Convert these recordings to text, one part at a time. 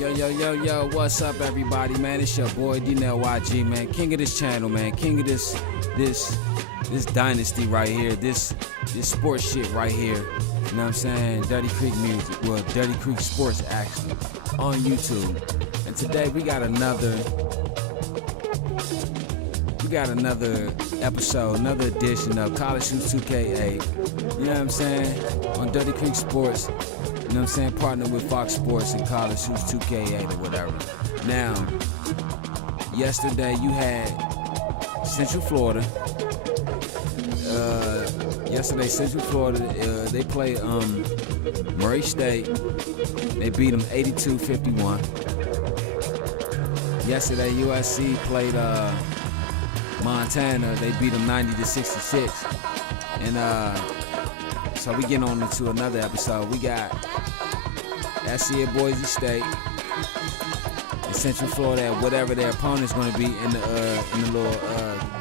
Yo, what's up, everybody, man? It's your boy, DNLYG, man. King of this channel, man. King of this Dynasty right here. This sports shit right here. You know what I'm saying? Dirty Creek Music. Well, Dirty Creek Sports, actually, on YouTube. And today we got another episode, another edition of College Hoops 2K8. You know what I'm saying? On Dirty Creek Sports. You know what I'm saying? Partner with Fox Sports and College Hoops 2K8 or whatever. Now, yesterday you had Central Florida. They played Murray State. They beat them 82-51. Yesterday USC played Montana. They beat them 90-66. And so we getting on into another episode. We got SC at Boise State and Central Florida at whatever their opponent's going to be in the little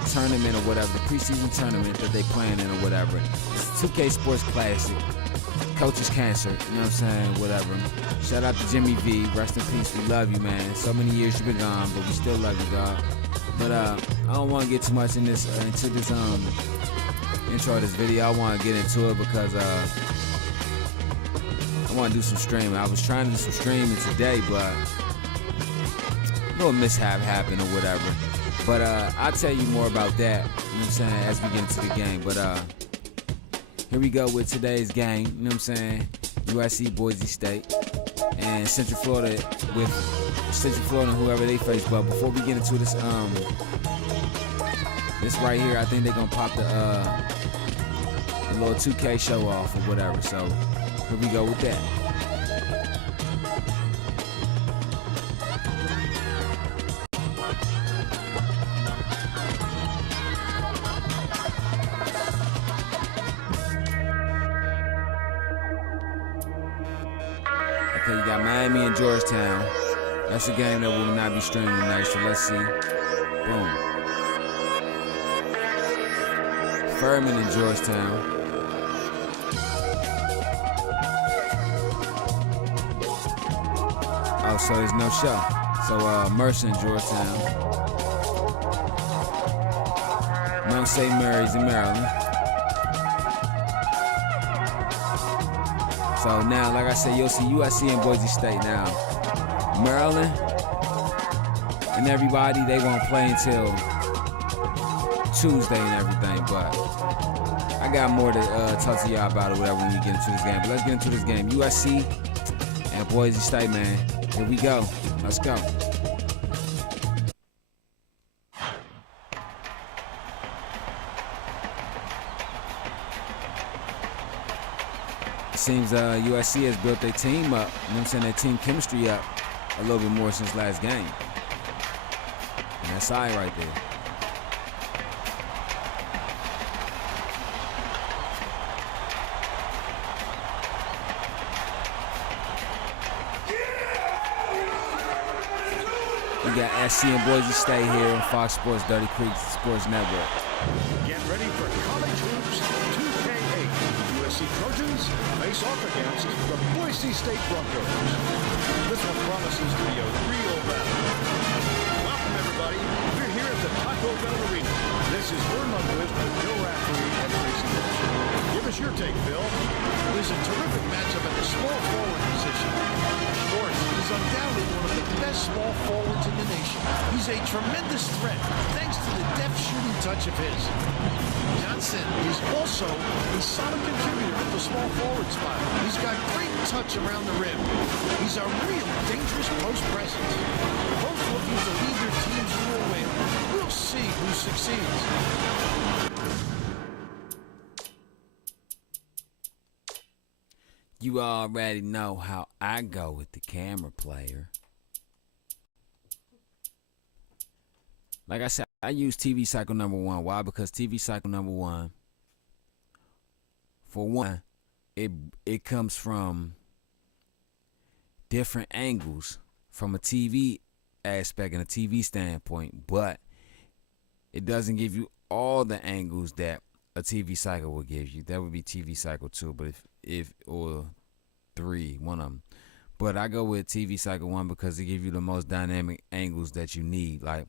tournament or whatever, the preseason tournament that they playing in or whatever. It's 2K Sports Classic. Coach's cancer, you know what I'm saying? Whatever. Shout out to Jimmy V. Rest in peace. We love you, man. So many years you've been gone, but we still love you, dog. But I don't want to get too much into this intro of this video. I want to get into it because I want to do some streaming. I was trying to do some streaming today, but a little mishap happened or whatever. But I'll tell you more about that, you know what I'm saying, as we get into the game. But here we go with today's game, you know what I'm saying? USC, Boise State, and Central Florida with Central Florida and whoever they face. But before we get into this right here, I think they're gonna pop the little 2K show off or whatever. So here we go with that. Okay, you got Miami and Georgetown. That's a game that will not be streaming tonight, so let's see. Boom. Furman and Georgetown. Oh, so there's no show. So Mercer and Georgetown. Mount St. Mary's in Maryland. So now, like I said, you'll see USC and Boise State now. Maryland and everybody, they won't play until Tuesday and everything, but I got more to talk to y'all about or whatever when we get into this game. But let's get into this game. USC and Boise State, man. Here we go. Let's go. It seems USC has built their team up, you know what I'm saying, their team chemistry up a little bit more since last game. And that's I right there. We got SC and Boise State here on Fox Sports, Dirty Creek Sports Network. Get ready for College Hoops 2K8. USC Trojans face off against the Boise State Broncos. This one promises to be a real battle. Welcome, everybody. We're here at the Taco Bell Arena. This is Word on Quiz with Bill Raftery and Tracy Walsh. Give us your take, Bill. There's a terrific matchup at the small forward position. Schwartz is undoubtedly one of the best small forwards in the nation. He's a tremendous threat thanks to the deft shooting touch of his. Johnson is also a solid contributor at the small forward spot. He's got great touch around the rim. He's a real dangerous post presence. Both looking to lead their teams to a win. We'll see who succeeds. You already know how I go with the camera player. Like I said, I use TV cycle number 1. Why? Because TV cycle number 1, for one, it comes from different angles from a TV aspect and a TV standpoint, but it doesn't give you all the angles that a TV cycle will give you. That would be TV cycle 2, but if or 3, one of them. But I go with TV Cycle 1 because it gives you the most dynamic angles that you need. Like,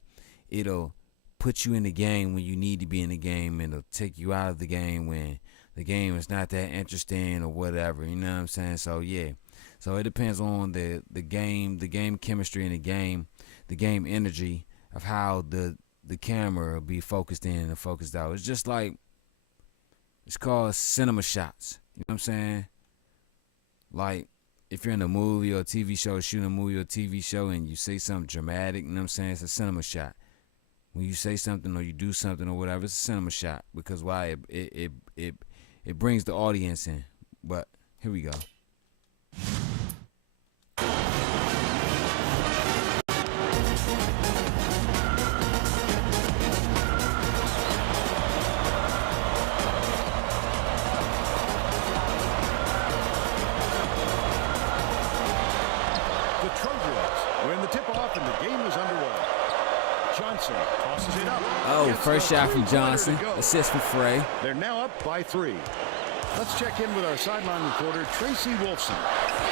it'll put you in the game when you need to be in the game, and it'll take you out of the game when the game is not that interesting or whatever. You know what I'm saying? So, yeah. So it depends on the game chemistry and the game energy of how the camera will be focused in and focused out. It's just like, it's called cinema shots. You know what I'm saying? Like, if you're in a movie or a TV show, shooting a movie or a TV show, and you say something dramatic, you know what I'm saying? It's a cinema shot. When you say something or you do something or whatever, it's a cinema shot. Because why? It brings the audience in. But here we go. Tosses it up. Oh, first shot from Johnson. Assist from Frey. They're now up by 3. Let's check in with our sideline reporter, Tracy Wolfson,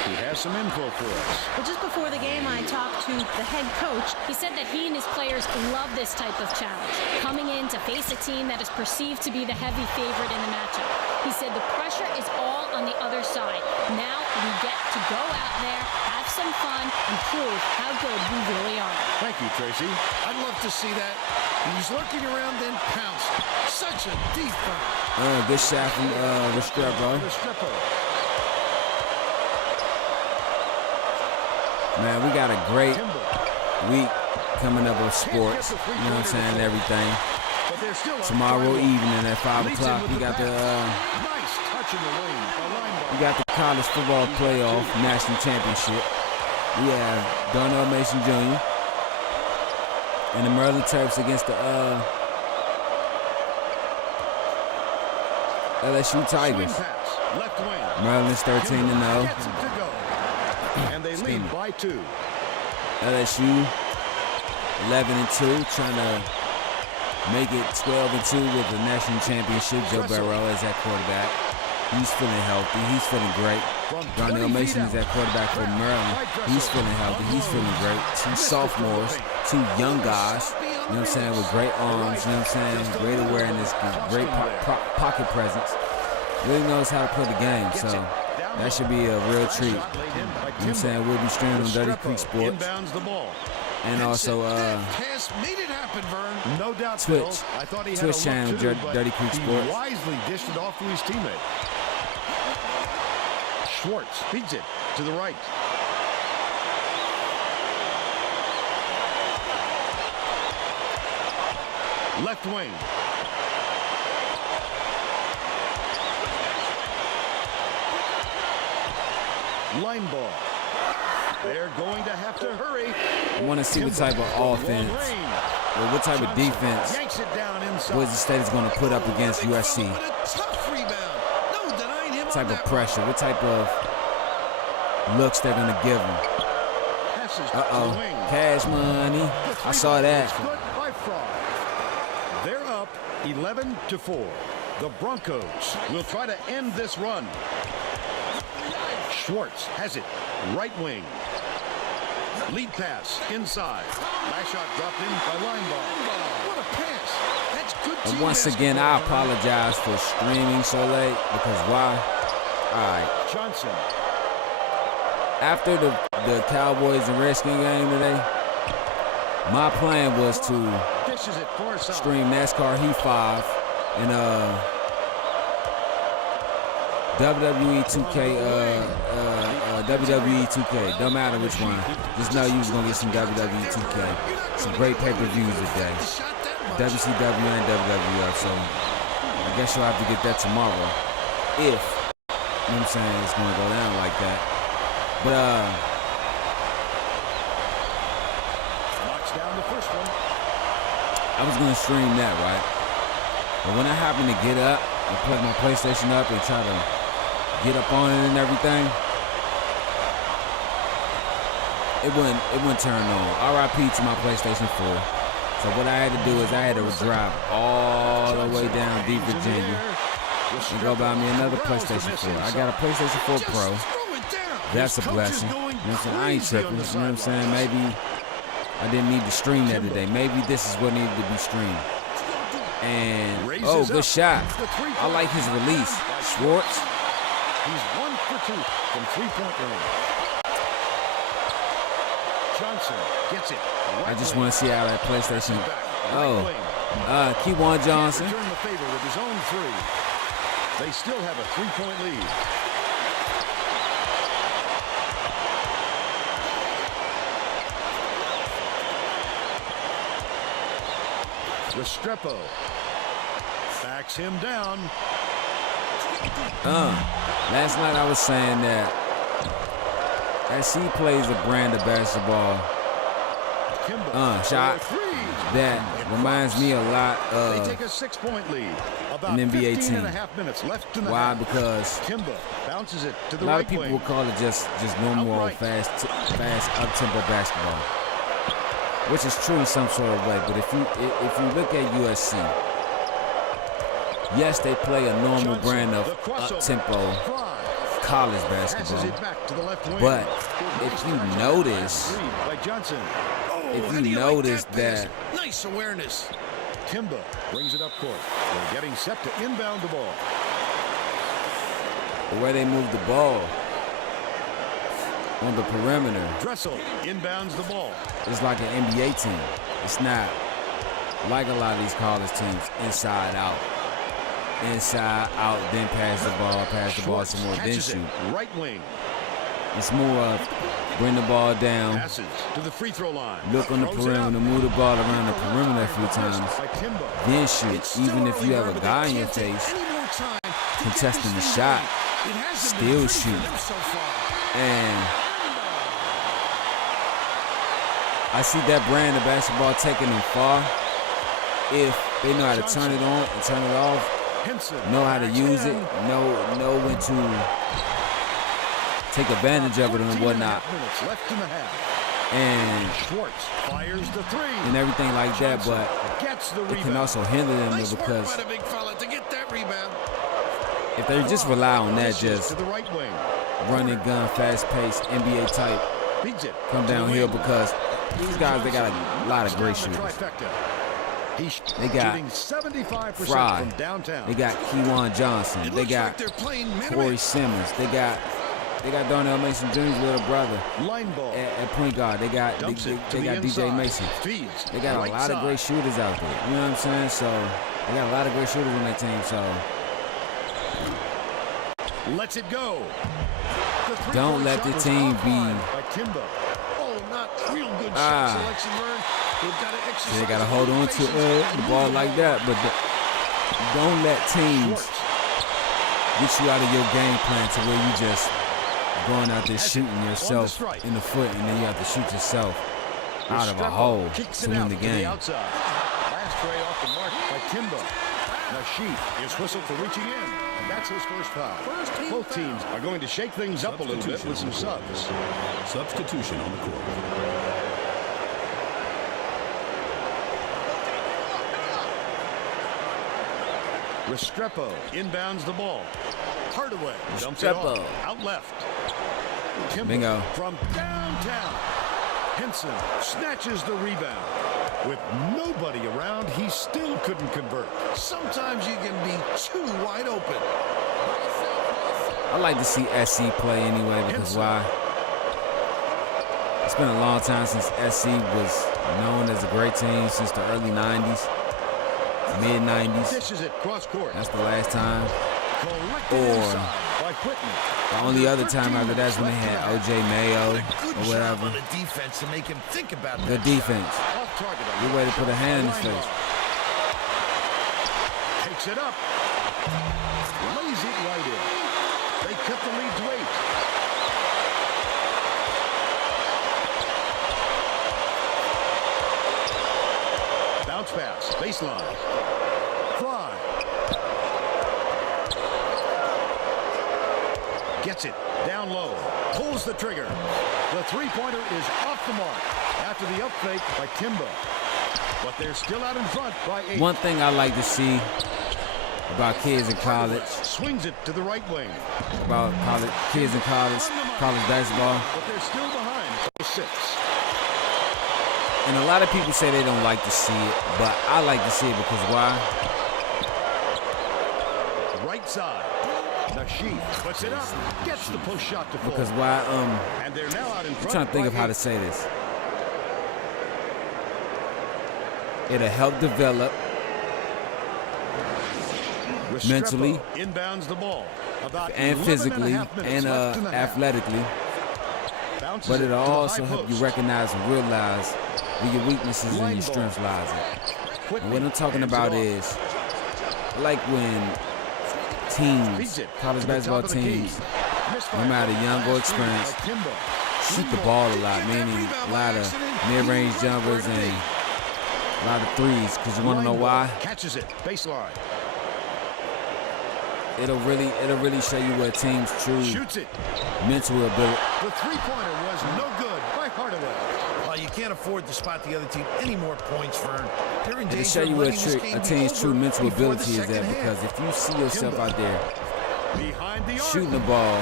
who has some info for us. Well, just before the game, I talked to the head coach. He said that he and his players love this type of challenge, coming in to face a team that is perceived to be the heavy favorite in the matchup. He said the pressure is all on the other side. Now we get to go out there, have some fun, and prove how good we really are. Thank you, Tracy. I'd love to see that. He's lurking around, then pounce. Such a deep burn. Good shot from Restrepo. Man, we got a great week coming up with sports. You know what I'm saying? And everything. Tomorrow evening at 5 o'clock, we got the college football playoff national championship. We have Darnell Mason Jr. and the Maryland Terps against the LSU Tigers. Maryland's 13-0. And they lead by 2. LSU 11-2, trying to make it 12-2 with the national championship. Joe Burrow is at quarterback. He's feeling healthy. He's feeling great. Darnell Mason is at quarterback for Maryland. He's feeling healthy. He's feeling great. 2 sophomores, 2 young guys, you know what I'm saying, with great arms, you know what I'm saying, great awareness, great pocket presence. Really knows how to play the game, so that should be a real treat. You know what I'm saying? We'll be streaming on Dirty Creek Sports. And also no doubt, Twitch channel, Dirty Creek Sports. Wisely dished it off to his teammate. Schwartz feeds it to the right. Left wing. Line ball. They're going to have to hurry. I want to see what type of offense or what type of defense Boise State is going to put up against USC. What type of pressure, what type of looks they're going to give them. Uh-oh, cash money. I saw that. They're up 11-4. The Broncos will try to end this run. Schwartz has it, right wing. Lead pass inside. Last shot dropped in by Linebaugh. What a pass. That's good team. And once again, I apologize for streaming so late because why? All right. Johnson. After the Cowboys and Redskins game today, my plan was to stream NASCAR Heat 5 and WWE 2K, WWE 2K. Don't matter which one. Just know you was gonna get some WWE 2K. Some great pay-per-views today. WCW and WWF. So I guess you'll have to get that tomorrow. If, you know what I'm saying, it's gonna go down like that. But knocks down the first one. I was gonna stream that, right? But when I happened to get up and plug my PlayStation up and try to get up on it and everything, it wouldn't turn on. RIP to my PlayStation 4. So what I had to do is I had to drive all the way down deep Virginia and go buy me another PlayStation 4. I got a PlayStation 4 Pro. that's a blessing. You know what I'm saying? I ain't tripping. You know what I'm saying? Maybe I didn't need to stream that today. Maybe this is what needed to be streamed. And, oh, good shot. I like his release. Schwartz. He's 1 for 2 from three-point range. Johnson gets it. I just want to see how that PlayStation. Oh, Kewan Johnson. Return the favor with his own three. They still have a three-point lead. Restrepo backs him down. Last night I was saying that SC plays a brand of basketball. Shot that reminds me a lot of they take a 6-point lead. About an NBA team. 15.5 minutes left in the Why? half. Because Kimba bounces it to the a lot right of people wing. will call it just normal Outright. fast up-tempo basketball, which is true in some sort of way. But if you look at USC, yes, they play a normal Johnson, brand of the crossover. up-tempo Drive. college Passes basketball. it back to the left wing. But if you notice, Three by Johnson. if How you do notice like that that pass? Nice awareness. Kimba brings it up court. They're getting set to inbound the ball. the way they move the ball on the perimeter, Dressel inbounds the ball. it's like an NBA team. It's not like a lot of these college teams, inside out, then pass the ball some more, then Catches it. shoot. Right wing. It's more of bring the ball down, Passes to the free throw line. look on the Throws it up. perimeter, move the ball around the perimeter a few times, By Kimba. then shoot. It's still Even if early, you have Vern, a but guy they in your can't take face any more time to get contesting the this thing shot, going. It hasn't still been pretty for shoot. them so far. And I see that brand of basketball taking them far if they know how to turn it on and turn it off, Henson know how to backs use in. it, know when to take advantage of it and 14.5 whatnot, minutes left in the half. and Schwartz fires the three. everything like that. But Gets the it can rebound. also hinder them Nice work because by the big fella to get that rebound. if they just rely on that, Dishes just to the right wing. run and gun, fast-paced, NBA type, Beats it. come to the downhill, wing. because these guys, they got a lot of great Down the shooters. trifecta. He's They got shooting 75% Fry. from downtown. They got Kewan Johnson. It They looks got like they're playing man Corey Simmons. They got Darnell Mason Jr.'s little brother line ball. at point guard. They got Dumps it to they the got DJ inside. Mason. Feeds. They got right a lot of side. great shooters out there. You know what I'm saying? So they got a lot of great shooters on that team. So Lets it go. The three-point don't let shot the was team be. offline by Kimba. Oh, not real good shot selection, Vern. They've got to exercise. They got to hold on to the ball like that, but don't let teams Schwartz. get you out of your game plan to where you just going out there shooting on the yourself strike. in the foot, and then you have to shoot yourself out of a Restrepo hole kicks to it win out the to game. outside. Last tray off the mark by Kimba. Nasheed is whistled for reaching in, and that's his first foul. Both teams are going to shake things up a little bit with some subs. Substitution on the court. Restrepo inbounds the ball. Hardaway dumps it Restrepo. off. Out left. Kimba Bingo. from downtown. Henson snatches the rebound. With nobody around, he still couldn't convert. Sometimes you can be too wide open. I like to see SC play anyway, because Henson. why? It's been a long time since SC was known as a great team, since the early 90s, mid 90s. Dishes it cross court. That's the last time. Collected Or inside by Whitney. the only other time after that's when they had OJ Mayo Good or job whatever. on the defense to make him think about Good that. defense. Off target on Good way to put a hand in his line face. ball. Takes it up. Lays it right in. They cut the lead to 8. Bounce pass. Baseline. Fly. Gets it. Down low. Pulls the trigger. The three-pointer is off the mark after the up fake by Kimba. But they're still out in front by 8. One thing I like to see about kids in college, Swings it to the right wing. about kids in college basketball. But they're still behind. 6. And a lot of people say they don't like to see it, but I like to see it because why? Right side. Nashif puts it up. Gets the post shot to fall. Because why? And they're now out in front. I'm trying to think of how to say this. It'll help develop mentally inbounds the ball. and physically and athletically. But it'll also help you recognize and realize where your weaknesses and your strengths lies at. And what I'm talking about is, like when teams, college basketball teams, no matter young or experienced, shoot the ball a lot, meaning a lot of mid-range jumpers and a lot of threes. Because you want to know why? Catches it, baseline. It'll really show you where teams' true mental ability. The three-pointer was no good by Hardaway. Well, you can't afford to spot the other team any more points, Vern. They're in It'll danger show you of where letting this game a be team's over true mental before the ability is second at. half. Because if you see yourself out there Behind the arc. shooting the ball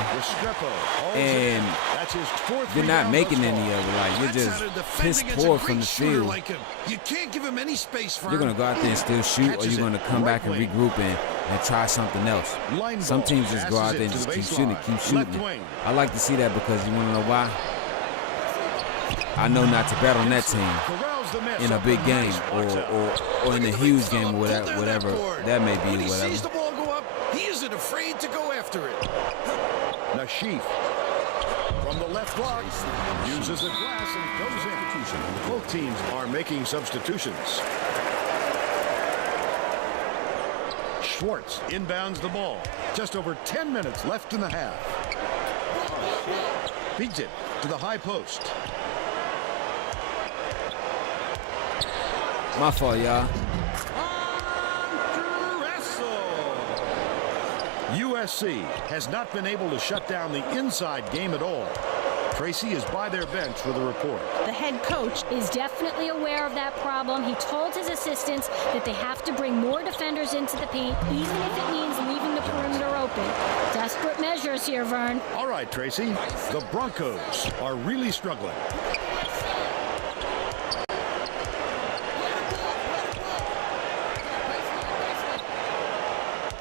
and you're not making any of it, like you're just piss poor from the field, Like him. You can't give him any space, Vern. you're gonna go out there and still shoot, or you're gonna come back and regroup and try something else. Some teams just go out there and just keep shooting. I like to see that because you wanna know why? I know not to bet on that team in a big game or in a huge game or whatever that may be. When he sees the ball go up, he isn't afraid to go after it. Nashif from the left block uses a glass and goes in. Both teams are making substitutions. Schwartz inbounds the ball. Just over 10 minutes left in the half. Beats it to the high post. My fault, y'all. USC has not been able to shut down the inside game at all. Tracy is by their bench with a report. The head coach is definitely aware of that problem. He told his assistants that they have to bring more defenders into the paint, even if it means leaving the perimeter open. Desperate measures here, Vern. All right, Tracy. The Broncos are really struggling.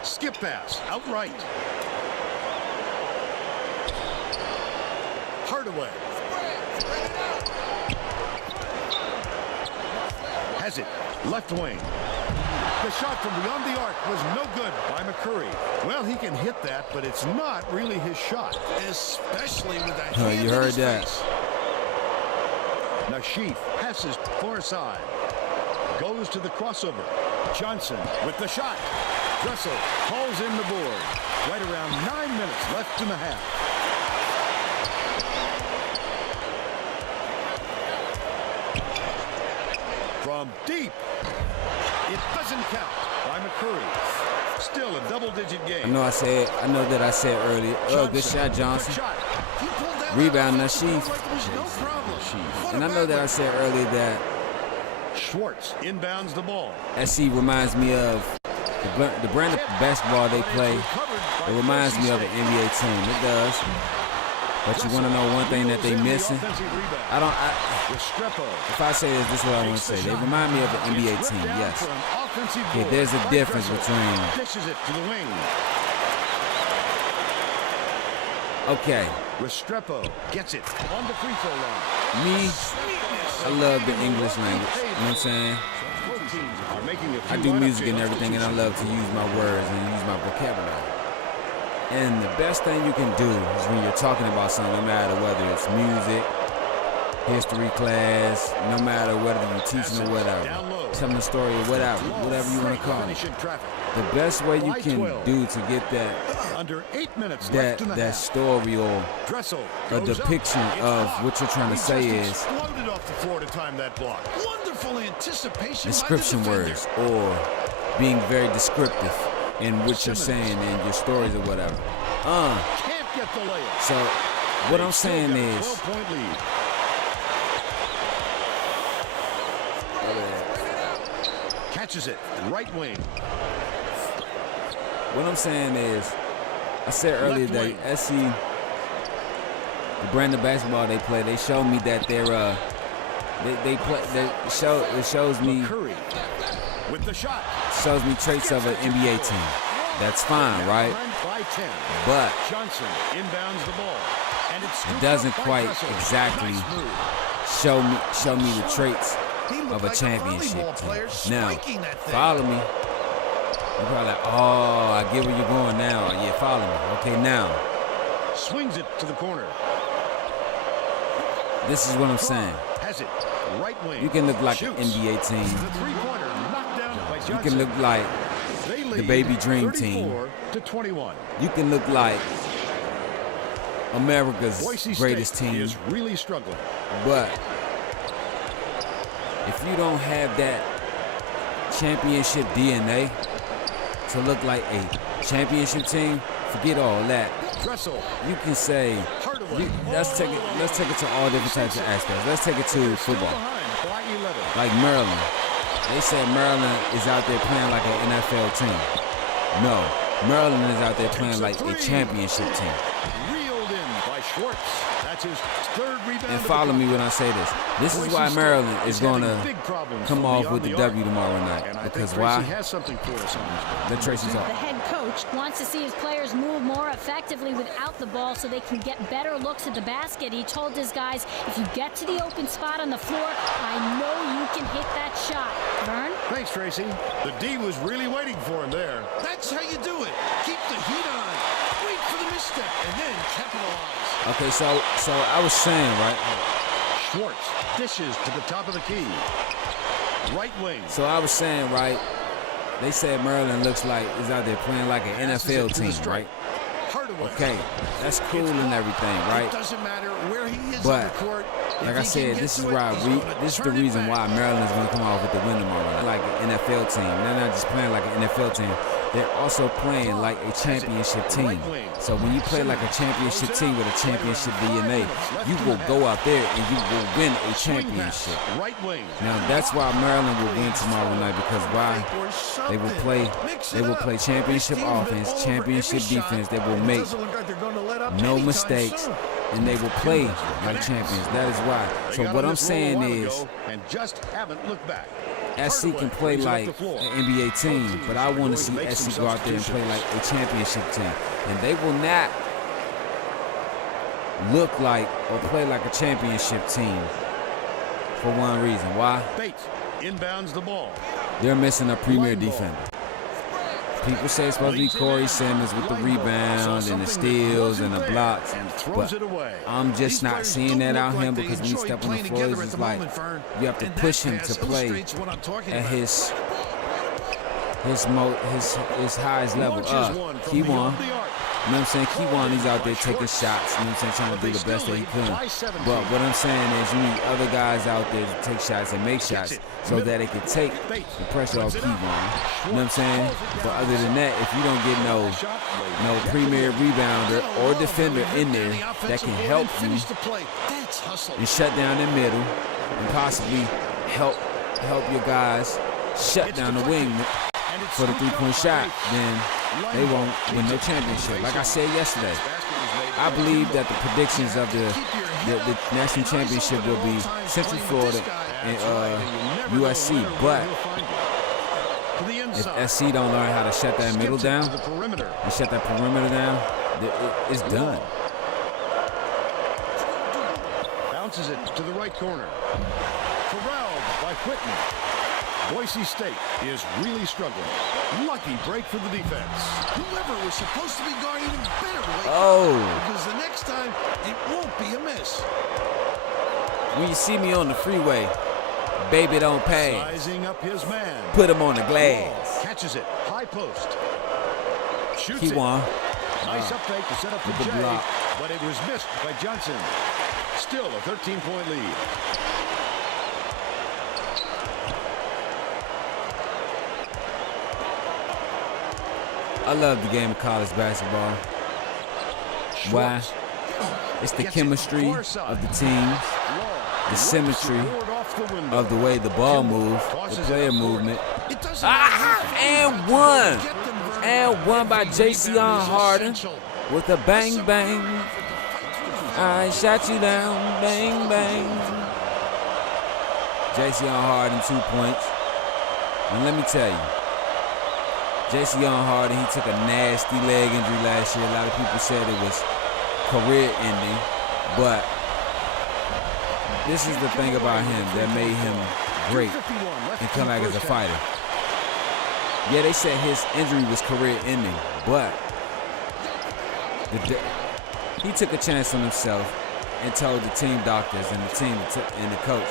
Skip pass, outright. Hardaway. Has it, left wing. The shot from beyond the arc was no good by McCurry. Well, he can hit that, but it's not really his shot. Especially with that Oh, hand you in heard his that. face. Nashif passes far side. Goes to the crossover. Johnson with the shot. Dressel calls in the board. Right around 9 minutes left in the half. From deep. It doesn't count by McCurry. Still a double-digit game. I know that I said earlier. Oh, good shot, Johnson. He pulled that Rebound, out Nashif. like it was no problem. What And I a know that I said earlier that Schwartz inbounds the ball. SC reminds me of the brand of basketball they play. It reminds me of an NBA team. It does. But you want to know one thing that they missing? If I say this is what I want to say. They remind me of an NBA team, yes. Okay, there's a difference between. Okay. Restrepo gets it on the free throw line. Me, I love the English language. You know what I'm saying? I do music and everything, and I love to use my words and use my vocabulary. And the best thing you can do is when you're talking about something, no matter whether it's music, history class, no matter whether you're teaching or whatever, telling a story or whatever you want to call it. The best way you can do to get that story or a depiction of what you're trying to say is description words or being very descriptive in what you're saying in your stories or whatever. So what I'm saying is, catches it, right wing. what I'm saying is, I said earlier that SC, the brand of basketball they play, they show me that they're it shows me with the shot. Shows me traits of an NBA team. That's fine, right? But Johnson inbounds the ball, and it doesn't quite exactly show me the traits of a championship team. Now, follow me. You're probably like, oh, I get where you're going now. Yeah, follow me. Okay, now. Swings it to the corner. This is what I'm saying. Has it. Right wing. You can look like an NBA team. The three-pointer knocked down by Johnson. You can look like the baby dream team. 34-21. You can look like America's Boise greatest State team. is really struggling. But if you don't have that championship DNA to look like a championship team, forget all that. Dressel. You can say, let's take it to all different types of aspects. Let's take it to football. Like Maryland. They said Maryland is out there playing like an NFL team. No, Maryland is out there playing like a championship team. Reeled in by Schwartz. That's his third rebound. And follow me when I say this. This is why Maryland is going to come off with the W tomorrow night. Because why? The Tracy talk. The head coach wants to see his players move more effectively without the ball so they can get better looks at the basket. He told his guys, if you get to the open spot on the floor, I know you can hit that shot. Vern? Thanks, Tracy. The D was really waiting for him there. That's how you do it. Keep the heat on. Wait for the misstep and then capitalize. Okay, so I was saying, right? Schwartz dishes to the top of the key. Right wing. So I was saying, right? They said Maryland looks like is out there playing like an NFL team, right? Okay, that's cool and everything, right? Doesn't matter where he is but on the court. like I said, this is the reason why Maryland's going to come off with the win tomorrow. Like an NFL team. They're not just playing like an NFL team. They're also playing like a championship team. So when you play like a championship team with a championship DNA, you will go out there and you will win a championship. Now that's why Maryland will win tomorrow night, because why? They will play championship offense, championship defense. They will make no mistakes, and they will play like champions. That is why. So what I'm saying is, SC can play like an NBA team, but I want to see SC go out there and play like a championship team. And they will not look like or play like a championship team for one reason. Why? Bates inbounds the ball. They're missing a premier defender. People say it's supposed to be Corey Simmons with the rebound and the steals and the blocks, but I'm just not seeing that out here, because when you step on the floor, it's just like you have to push him to play at his highest level. Kewan, you know what I'm saying? Kewan, he's out there taking shots, you know what I'm saying, trying to do the best that he can. But what I'm saying is you need other guys out there to take shots and make shots so that it can take the pressure off Kewan. You know what I'm saying? But other than that, if you don't get no premier rebounder or defender in there that can help you and shut down the middle and possibly help your guys shut down the wing for the three-point shot, then they won't win no championship. Like I said yesterday, I believe that the predictions of the national championship will be Central Florida and USC. But if SC don't learn how to shut that middle down and shut that perimeter down, it's done. Bounces it to the right corner. Corralled by Whitman. Boise State is really struggling. Lucky break for the defense. Whoever was supposed to be guarding even better. Because the next time, it won't be a miss. When you see me on the freeway, baby don't pass. Sizing up his man. Put him on the glass. Catches it. High post. Shoots Kewan. Nice up fake to set up the J, block. But it was missed by Johnson. Still a 13-point lead. I love the game of college basketball. Why? It's the chemistry of the teams, the symmetry of the way the ball moves, the player movement. And one. And one by Jason Harden with a bang bang. I shot you down, bang bang. Jason Harden 2 points. And let me tell you, Jason Harden, he took a nasty leg injury last year. A lot of people said it was career ending, but this is the thing about him that made him great and come back as a fighter. Yeah, they said his injury was career ending, but he took a chance on himself and told the team doctors and the team and the coach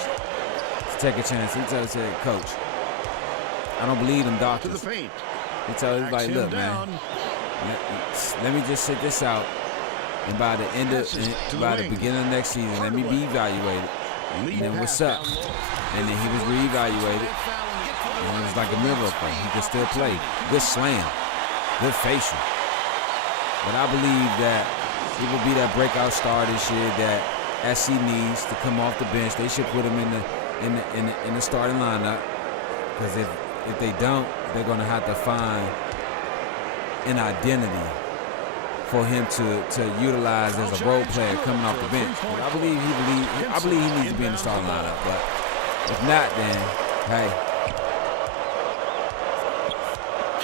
to take a chance. He told the coach, I don't believe them doctors. He told him, like, look, man, let me just sit this out, and by the beginning of next season, let me be evaluated. And then what's up? And then he was reevaluated, and it was like a miracle. He could still play. Good slam, good facial. But I believe that he will be that breakout star this year that SC needs to come off the bench. They should put him in the starting lineup, because if they don't, they're going to have to find an identity for him to utilize as a role player coming off the bench. But I believe he needs to be in the starting lineup. But if not, then hey.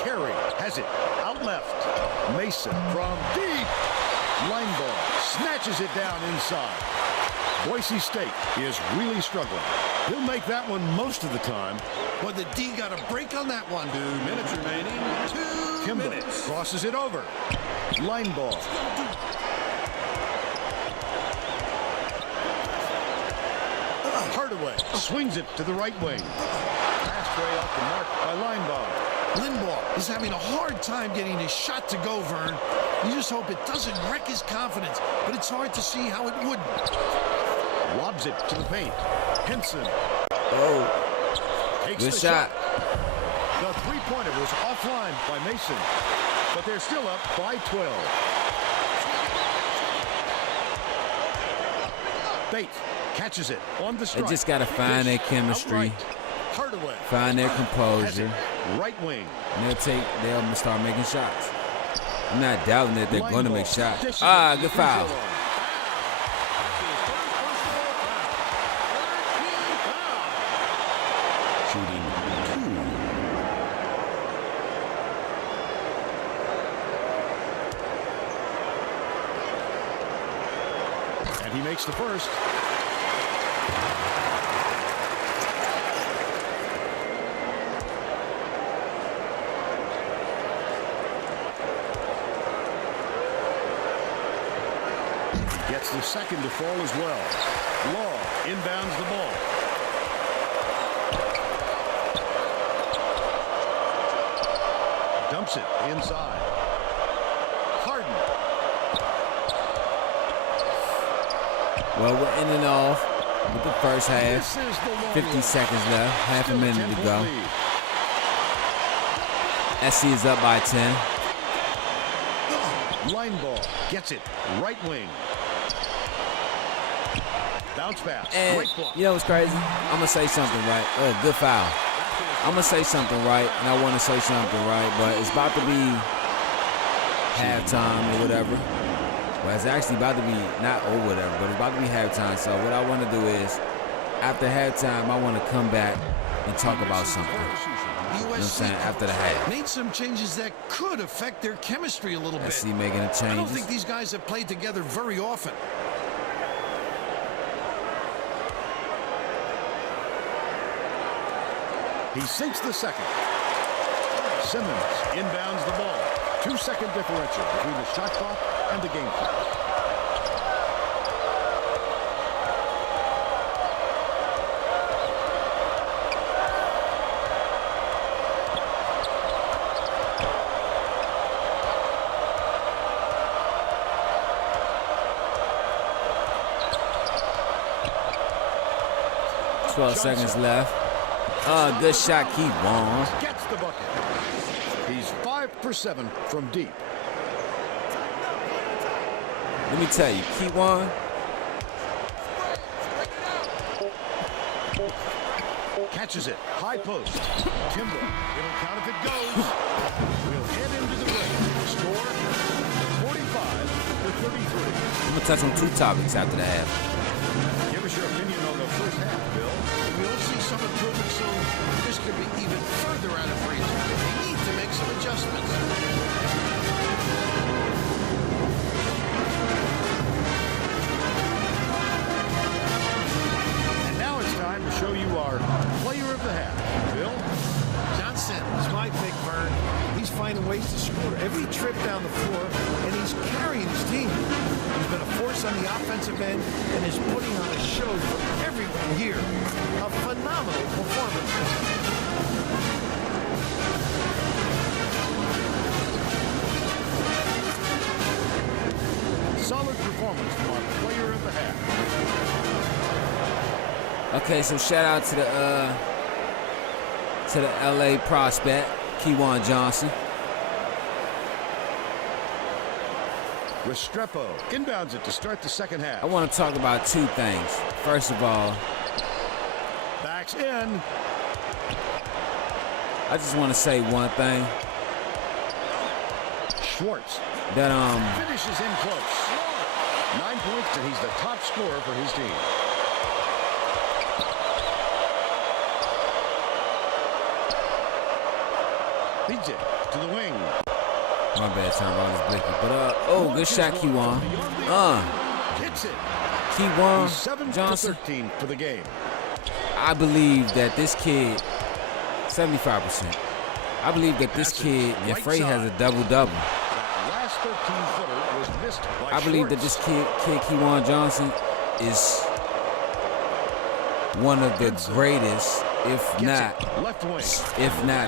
Carey has it out left. Mason from deep. Line ball snatches it down inside. Boise State is really struggling. He'll make that one most of the time. But the D got a break on that one. 2 minutes remaining. 2 minutes. Crosses it over. Line ball. Hardaway swings it to the right wing. Pass way off the mark by Linebaugh. Limbaugh is having a hard time getting his shot to go, Vern. You just hope it doesn't wreck his confidence, but it's hard to see how it wouldn't. Lobs it to the paint. Henson. Oh, Takes good the shot. The three-pointer was offline by Mason, but they're still up by 12. Bates catches it on the strike. They just got to find their chemistry, Hardaway. find their composure. Right wing. And they'll start making shots. I'm not doubting that they're going to make shots. Dishes Good foul. Shooting 2. And he makes the first. Gets the second to fall as well. Law inbounds the ball. Dumps it inside. Harden. Well, we're ending off with the first half. This is the long 50 one. seconds left. Half a Still minute 10-point to go. lead. SC is up by 10. Line ball. Gets it. Right wing. Bounce pass. And Great block. you know what's crazy? I'm going to say something right. Good foul. I'm going to say something right, and I want to say something right, but it's about to be halftime or whatever. Well, it's actually about to be not or whatever, but it's about to be halftime. So what I want to do is, after halftime, I want to come back and talk about something. You know what I'm saying? After the half. Made some changes that could affect their chemistry a little bit. SC making a I don't change. think these guys have played together very often. He sinks the second. Simmons inbounds the ball. 2-second differential between the shot clock and the game clock. Seconds left. Good shot, keep on. Gets the bucket. He's 5 for 7 from deep. Let me tell you, keep on. Catches it. High post. Timber. It'll count if it goes. We'll head into the touch on 2 topics after the half. Give us your opinion on the first half, Bill. We'll see some improvement soon. This could be even further out of reach. They need to make some adjustments. And now it's time to show you our player of the half. Bill? Johnson is my pick, Vern. He's finding ways to score every trip down the floor, and he's carrying his team. He's been a force on the offensive end and is putting on a show for everyone here. A phenomenal performance. Solid performance from our player of the half. Okay, so shout out to the LA prospect, Kewan Johnson. Restrepo inbounds it to start the second half. I want to talk about 2 things. First of all, Backs in. I just want to say one thing. Schwartz That finishes in close. 9 points, and he's the top scorer for his team. Leads it to the wing. my bad, time on this blicky. But oh, good shot, Kewan. Hits it. Kewan He's 7 Johnson. for 13 for the game. I believe that this kid, 75%. I believe that this kid, if Frey has a double-double. That last 13-footer was missed by I believe that this kid Kewan Johnson, is one of the greatest, if not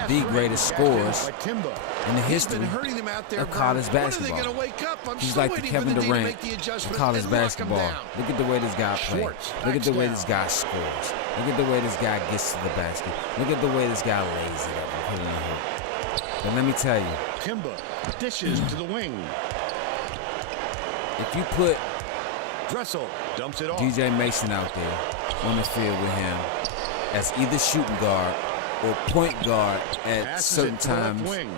the greatest scorers in the history of college basketball. He's like the Kevin Durant of college basketball. Look at the way this guy plays. Look at the way this guy scores. Look at the way this guy gets to the basket. Look at the way this guy lays it up and put it in the hoop. But let me tell you, Timber dishes to the wing. if you put Dressel dumps it off. DJ Mason out there on the field with him as either shooting guard or point guard at Passes certain it to the left times, wing.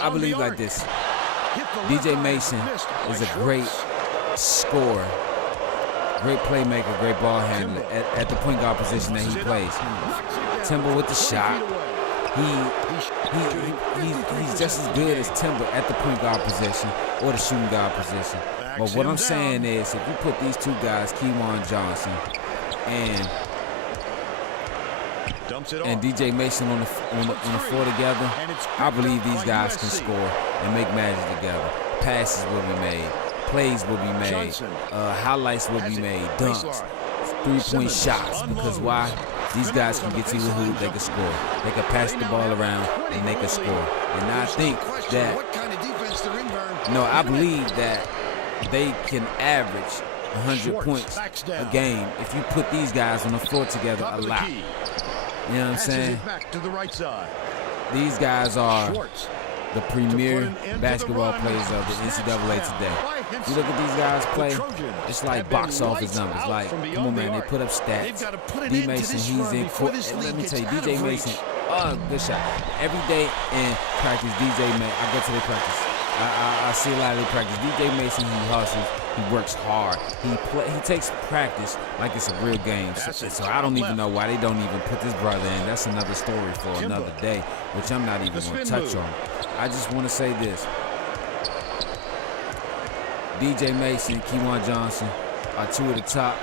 I believe like this. DJ Mason is a great scorer, great playmaker, great ball handler at the point guard position that he plays. Timber with the shot. He's just as good as Timber at the point guard position or the shooting guard position. But what I'm saying is, if you put these 2 guys, Kewan Johnson and DJ Mason on the floor together, I believe these guys can score and make magic together. Passes will be made, plays will be made, highlights will be made, dunks, 3-point shots. Because why? These guys can get to the hoop, they can score. They can pass the ball around and they can score. And I think that, I believe that they can average 100 points a game if you put these guys on the floor together a lot. You know what I'm saying? These guys are the premier basketball players of the NCAA today. You look at these guys play, it's like box office numbers. Like, come on, man, they put up stats. D. Mason, he's in court. Let me tell you, DJ Mason, good shot. Every day in practice, DJ Mason, I go to their practice. I see a lot of their practice. DJ Mason, he hustles, he works hard. He takes practice like it's a real game. So I don't even know why they don't even put this brother in. That's another story for another day, which I'm not even going to touch on. I just want to say this. DJ Mason, Kewan Johnson are 2 of the top,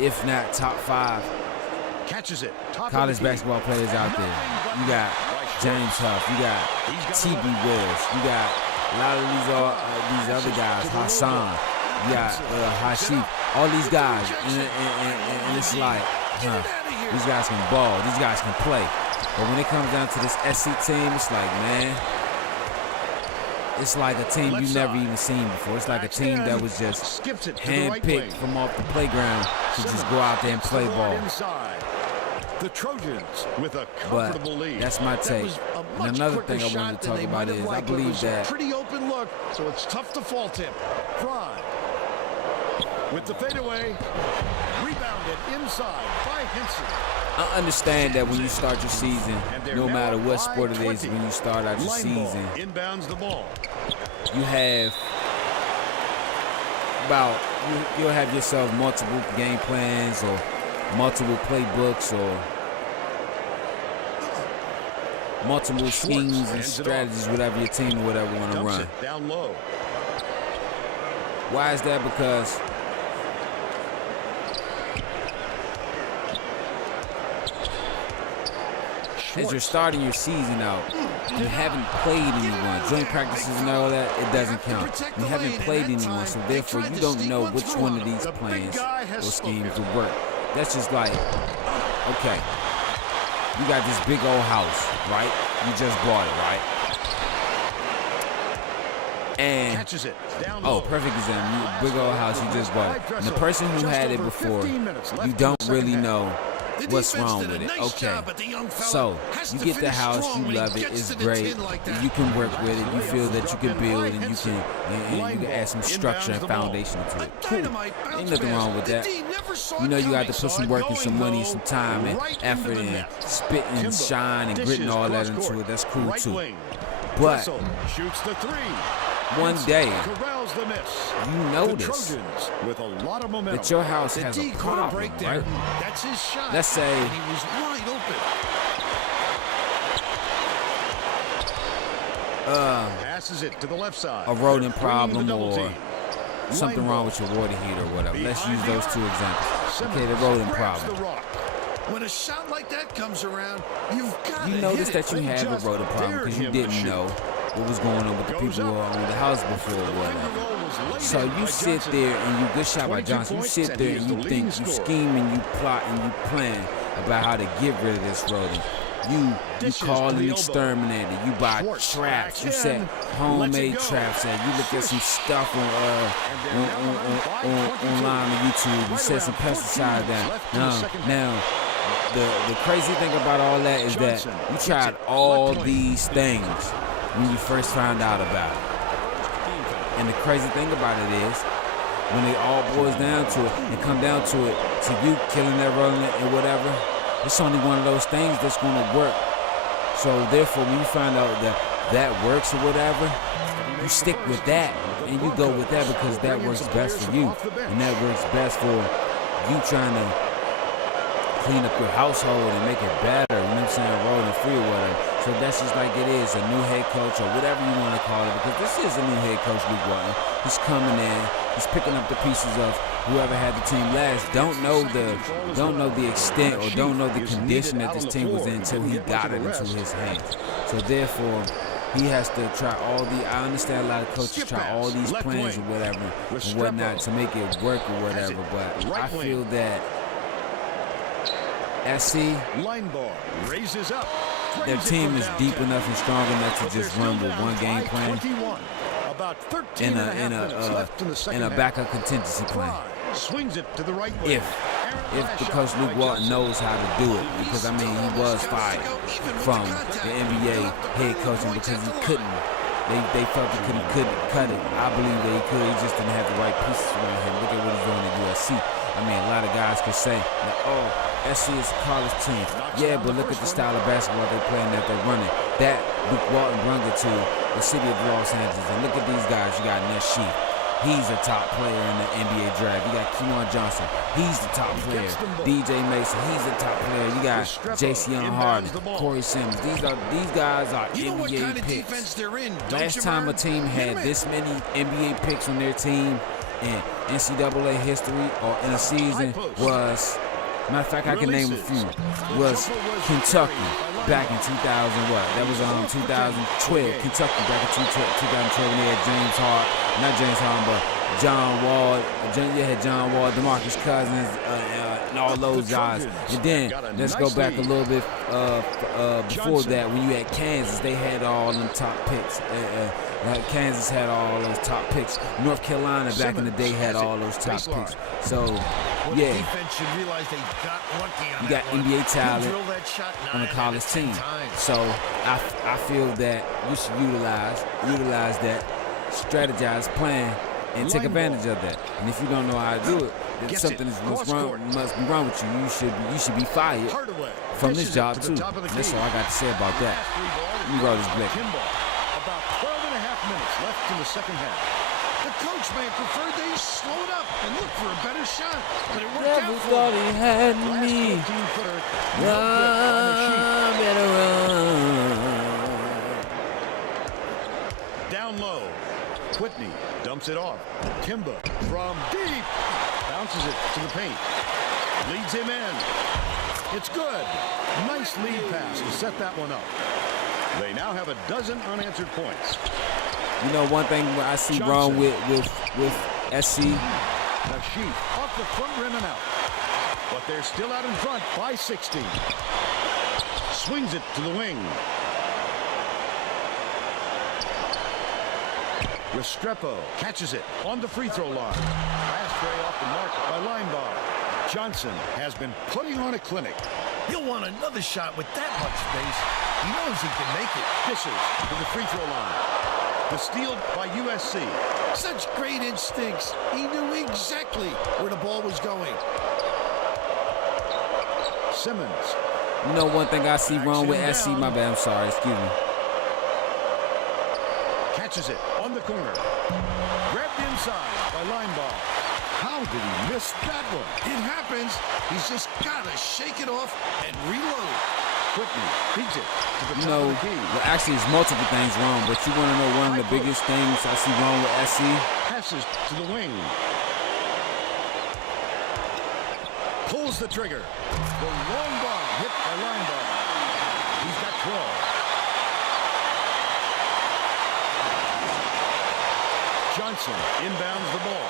if not top 5 college basketball players out there. You got James Huff, you got T.B. Wells, you got a lot of these other guys, Hassan, you got Hashif, all these guys, and it's like, these guys can ball, these guys can play. But when it comes down to this SC team, it's like, man, it's like a team you never even seen before. It's like a team that was just handpicked from off the playground to just go out there and play ball. The Trojans with a comfortable lead. That's my take. And another thing I wanted to talk about is I believe that pretty open look, so it's tough to fault him. Fry with the fadeaway, rebounded inside by Henson. I understand that when you start your season, no matter what sport it is, when you start out your season, Inbounds the ball. you have about you'll have yourself multiple game plans or multiple playbooks or multiple schemes and strategies, whatever your team or whatever want to run. Down low. Why is that? Because as you're starting your season out, you haven't played anyone. Joint practices and all that, it doesn't count. You haven't played anyone, so therefore you don't know which one of these plans or schemes will work. That's just like, okay, you got this big old house, right? You just bought it, right? And oh, perfect example. Big old house, you just bought it. And the person who had it before, you don't really know what's wrong with it. Okay, so you get the house, you love it, it's great, you can work with it, you feel that you can build and you can add some structure and foundation to it. Cool, ain't nothing wrong with that. You know you got to put some work and some money and some time and effort and spit and shine and grit and all that into it. That's cool too. But one day, you notice that your house has a problem, right? Let's say passes it to the left side. A rodent problem or something wrong with your water heater or whatever. Let's use those two examples. Okay, the rodent problem. When a shot like that comes around, you've got you notice that you have a rodent problem because you didn't know what was going on with the people who were on the house before or whatever. So you sit there and you, good shot by Johnson, you sit there and you think, you scheme and you plot and you plan about how to get rid of this rodent. You call an exterminator, you buy traps, you set homemade traps, and you look at some stuff online on YouTube, you set some pesticides down. Now, the crazy thing about all that is that you tried all these things when you first found out about it. And the crazy thing about it is, when it all boils down to it and come down to it, to you killing that rodent and whatever, it's only one of those things that's going to work. So therefore, when you find out that that works or whatever, you stick with that and you go with that because that works best for you. And that works best for you trying to clean up your household and make it better, you know what I'm saying, rodent free or whatever. So that's just like it is, a new head coach or whatever you want to call it, because this is a new head coach, Luke Walton. He's coming in, he's picking up the pieces of whoever had the team last. Don't know the extent or don't know the condition that this team was in until he got it into his hands. So therefore, he has to try all the, I understand a lot of coaches try all these plans or whatever and whatnot to make it work or whatever, but I feel that SC, their team is deep enough and strong enough to just run with one game plan and a backup contingency plan. If the coach Luke Walton knows how to do it, because I mean he was fired from the NBA head coaching because he couldn't. They felt he couldn't cut it. I believe that he could. He just didn't have the right pieces around him. Look at what he's doing at USC. I mean, a lot of guys could say, oh, SC is a college team. Yeah, but look at the style of basketball they're playing, that they're running. That Luke Walton brought it to the city of Los Angeles. And look at these guys. You got Ness Sheath. He's a top player in the NBA draft. You got Keon Johnson. He's the top player. DJ Mason. He's the top player. You got Jason Harden, Corey Simmons. These guys are NBA picks. Last time a team had this many NBA picks on their team in NCAA history or in a season was, matter of fact, I can name a few, was Kentucky back in 2000, what? That was 2012. Kentucky back in 2012 when they had James Harden, not James Harden, but John Wall. You had John Wall, DeMarcus Cousins, and all those guys. And then let's go back a little bit before that when you had Kansas. They had all them top picks. Kansas had all those top picks. North Carolina back in the day had all those top picks. So, yeah, you got NBA talent on a college team. So I feel that you should utilize that, strategize, plan, and take advantage of that. And if you don't know how to do it, then something must be wrong with you. You should be fired from this job too. That's all I got to say about that. Let me roll this blick. About 12 and a half minutes left in the second half. The coach may have preferred they slow it up and look for a better shot, but it worked Never out for thought him. he had me. Better run. Down low. Whitney dumps it off. Kimba from deep. Bounces it to the paint. Leads him in. It's good. Nice lead pass to set that one up. They now have a dozen unanswered points. You know, one thing I see wrong with SC. The Sheep off the front rim and out. But they're still out in front by 16. Swings it to the wing. Restrepo catches it on the free throw line. Fast way off the mark by Linebaugh. Johnson has been putting on a clinic. He'll want another shot with that much space. He knows he can make it. Dishes to the free throw line. The steal by USC. Such great instincts. He knew exactly where the ball was going. Simmons. You know, one thing I see wrong with SC. My bad. I'm sorry. Excuse me. Catches it on the corner. Grabbed inside by Linebaugh. How did he miss that one? It happens. He's just got to shake it off and reload. Whitney beats it to the You top know, of the key. well, actually, there's multiple things wrong, but you want to know one of the biggest things I see wrong with SC? Passes to the wing. Pulls the trigger. The long bomb hit by Linebaugh. He's got 12. Johnson inbounds the ball.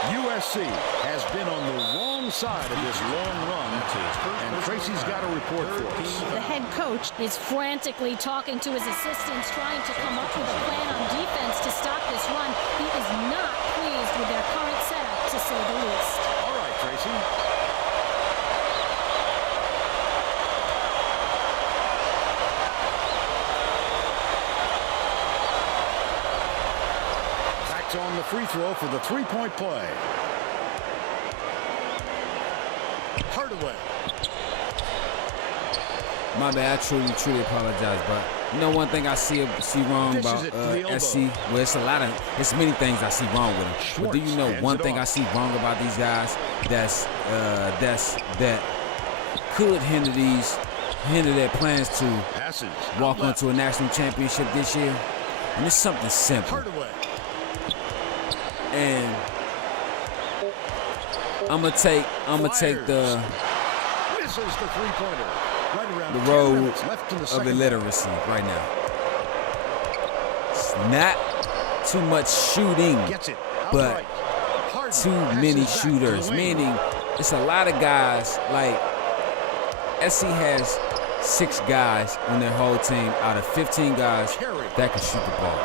USC has been on the wrong side of this long run, and Tracy's got a report for us. The head coach is frantically talking to his assistants, trying to come up with a plan on defense to stop this run. He is not pleased with their current setup, to say the least. All right, Tracy. Backs on the free throw for the three-point play. Hardaway. My bad. I truly apologize, but you know one thing I see wrong about SC. Well, it's many things I see wrong with him. But do you know one thing I see wrong about these guys that could hinder their plans to walk onto a national championship this year? And it's something simple. Hardaway. And I'm gonna take the Misses the three-pointer. Right around the 10 road minutes left in the of second. illiteracy right now. It's not too much shooting, Gets it but outright. Harden too passes many back to the shooters, wing. meaning it's a lot of guys. Like SC has 6 guys on their whole team out of 15 guys that can shoot the ball.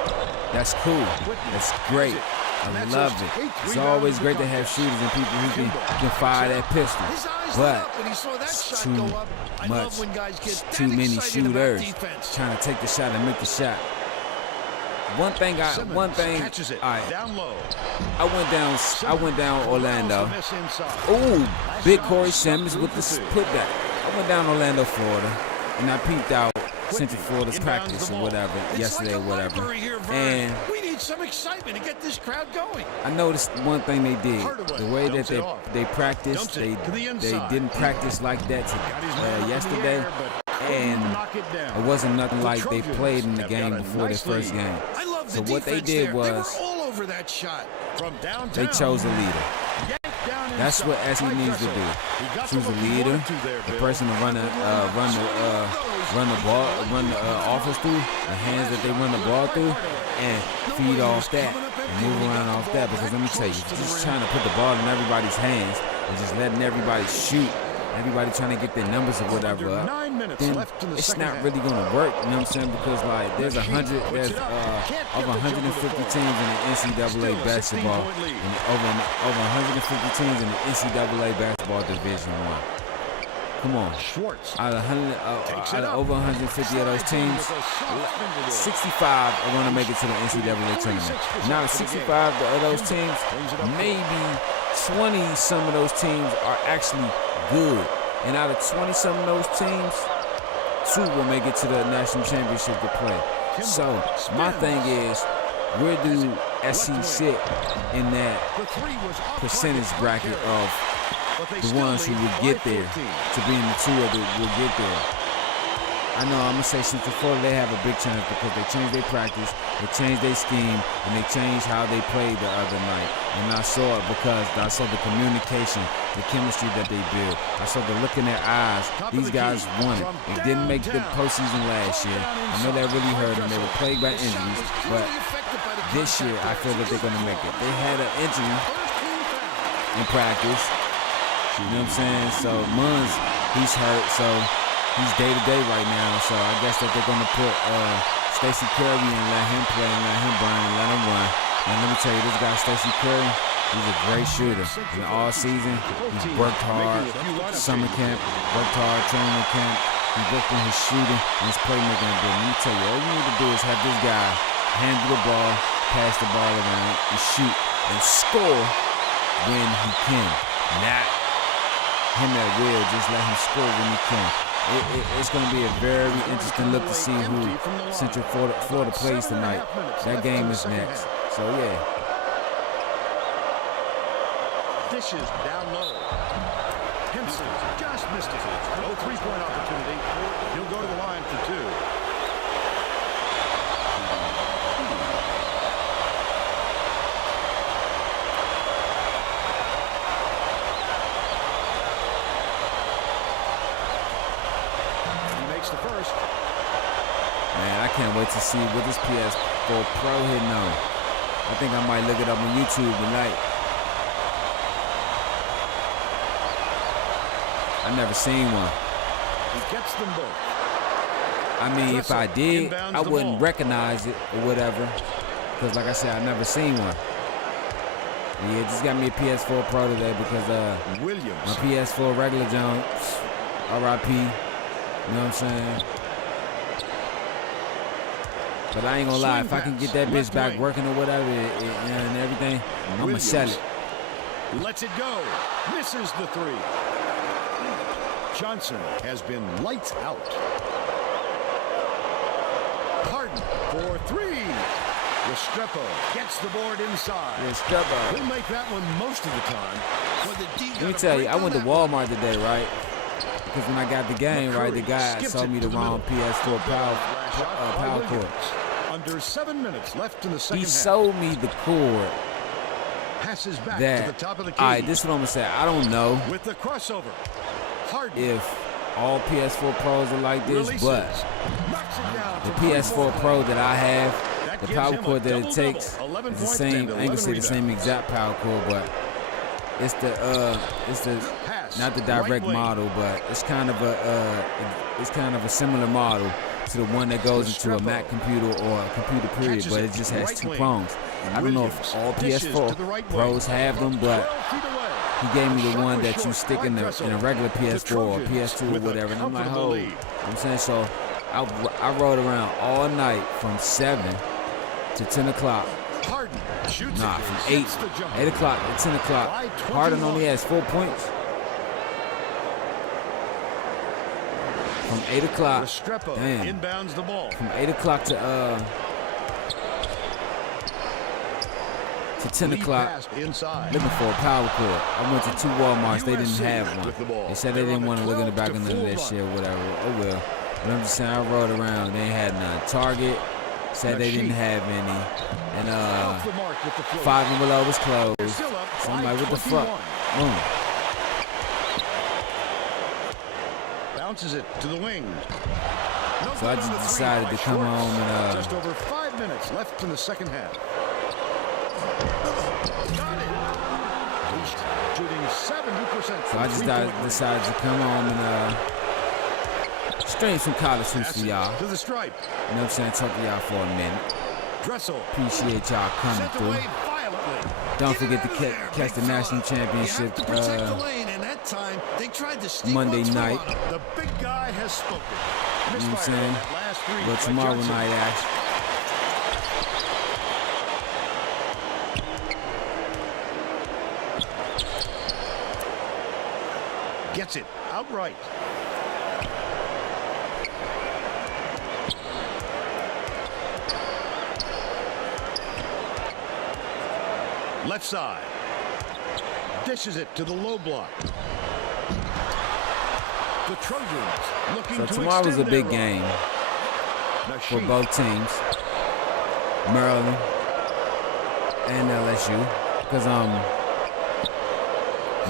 That's cool. That's great. I love it. It's always great to have shooters and people who can fire that pistol. His eyes lit But up when he saw that it's shot go up. I much, love when guys get that too many excited about shooters defense. trying to take the shot and make the shot. One thing, Catches it all right, down low. I went down Orlando. Miss inside. Ooh, big Corey Simmons with the putback. I went down Orlando, Florida, and I peeped out Central Florida's practice or whatever yesterday or whatever. And we need some excitement to get this crowd going. I noticed one thing they did. The way that they practiced, Dumps it to the they inside. didn't practice like that yesterday. And it wasn't nothing like they played in the game before their first game. I love the So what they defense did there. was they were all over that shot. From downtown. they chose a leader. That's what SC needs to do. Choose a leader, the person to run the offense through, the hands that they run the ball through, and feed off that and move around off that. Because let me tell you, if you're just trying to put the ball in everybody's hands and just letting everybody shoot, everybody trying to get their numbers or whatever, then it's not really going to work. You know what I'm saying? Because like there's over 150 teams in the NCAA basketball, and over 150 teams in the NCAA basketball Division I. Come on, out of over 150 of those teams, 65 are going to make it to the NCAA tournament. Now, 65 of those teams, maybe 20 some of those teams are actually good. And out of 20 some of those teams, 2 will make it to the national championship to play. So my thing is, where do SC sit in that percentage bracket of the ones who would get there, to be in the 2 that will get there. I know I'm going to say Central Florida, they have a big chance because they changed their practice, they changed their scheme, and they changed how they played the other night. And I saw it because I saw the communication, the chemistry that they built. I saw the look in their eyes. These guys won it. They didn't make the postseason last year. I know that really hurt them. They were plagued by injuries, but this year I feel that they're going to make it. They had an injury in practice. You know what I'm saying? So Munns, he's hurt, so he's day-to-day right now. So I guess that they're going to put Stacey Curry and let him play and let him burn and let him run. And let me tell you, this guy Stacey Curry, he's a great shooter. And all season, he's worked hard. Summer camp, worked hard, training camp. He worked on his shooting and his playmaking. And let me tell you, all you need to do is have this guy handle the ball, pass the ball around, and shoot and score when he can. Not him at will, just let him score when he can. It's going to be a very interesting look to see who Central Florida plays tonight. That game is next. So, yeah. Dishes down low. Henson just missed it. No three-point opportunity. He'll go to the line for 2. The first. Man, I can't wait to see what this PS4 Pro hitting on. I think I might look it up on YouTube tonight. I never seen one. He gets them both. I mean, if I did, I wouldn't recognize it or whatever. Because like I said, I never seen one. Yeah, just got me a PS4 Pro today because my PS4 regular Jones, RIP. You know what I'm saying? But I ain't gonna lie, if I can get that bitch back working or whatever and everything, I'm gonna sell it. Lets it go. Misses the 3. Johnson has been lights out. Harden for 3. Restrepo gets the board inside. Restrepo. He'll make that one most of the time. Let me tell you, I went to Walmart today, right? Because when I got the game, right, the guy sold me the wrong PS4 power cord. Under 7 minutes left in the second half. He sold me the cord Passes back that, to the top of the key. all right, this is what I'm going to say. I don't know with the crossover. Harden. If all PS4 Pros are like this, but the PS4 Pro that I have, the power cord that it takes is the same. I ain't going to say the same exact power cord, but it's the not the direct model, but it's kind of a similar model to the one that goes into a Mac computer or a computer period, but it just has 2 prongs. I don't know if all PS4 Pros have them, but he gave me the one that you stick in a regular PS4 or PS2 or whatever, and I'm like, oh, you know what I'm saying? So I rode around all night from 7 to 10 o'clock. Nah, from 8 o'clock to 10 o'clock. Harden only has 4 points. From 8 o'clock, damn. From 8 o'clock to 10 o'clock, looking for a power cord. I went to 2 Walmarts, they didn't have one. They said they didn't want to look in the back of none of that shit or whatever. Oh well. But I'm just saying, I rode around, they ain't had none. Target said they didn't have any. And 5 and Below was closed. So I'm like, what the fuck? Bounces it to the wing. So I just decided to come home and just over 5 minutes left in the second half. Got it. He's shooting 70%. So I just decided to come home and stream some college hoops for y'all. To the stripe. You know what I'm saying? Talk to y'all for a minute. Dressel. Appreciate y'all coming through. Don't forget to catch the national championship Monday night. The big guy has spoken. You know what I'm saying? But tomorrow night, actually. Gets it outright. Left side. Dishes it to the low block. The Trojans looking So to tomorrow was a extend big their game run. for both teams, Maryland and LSU, because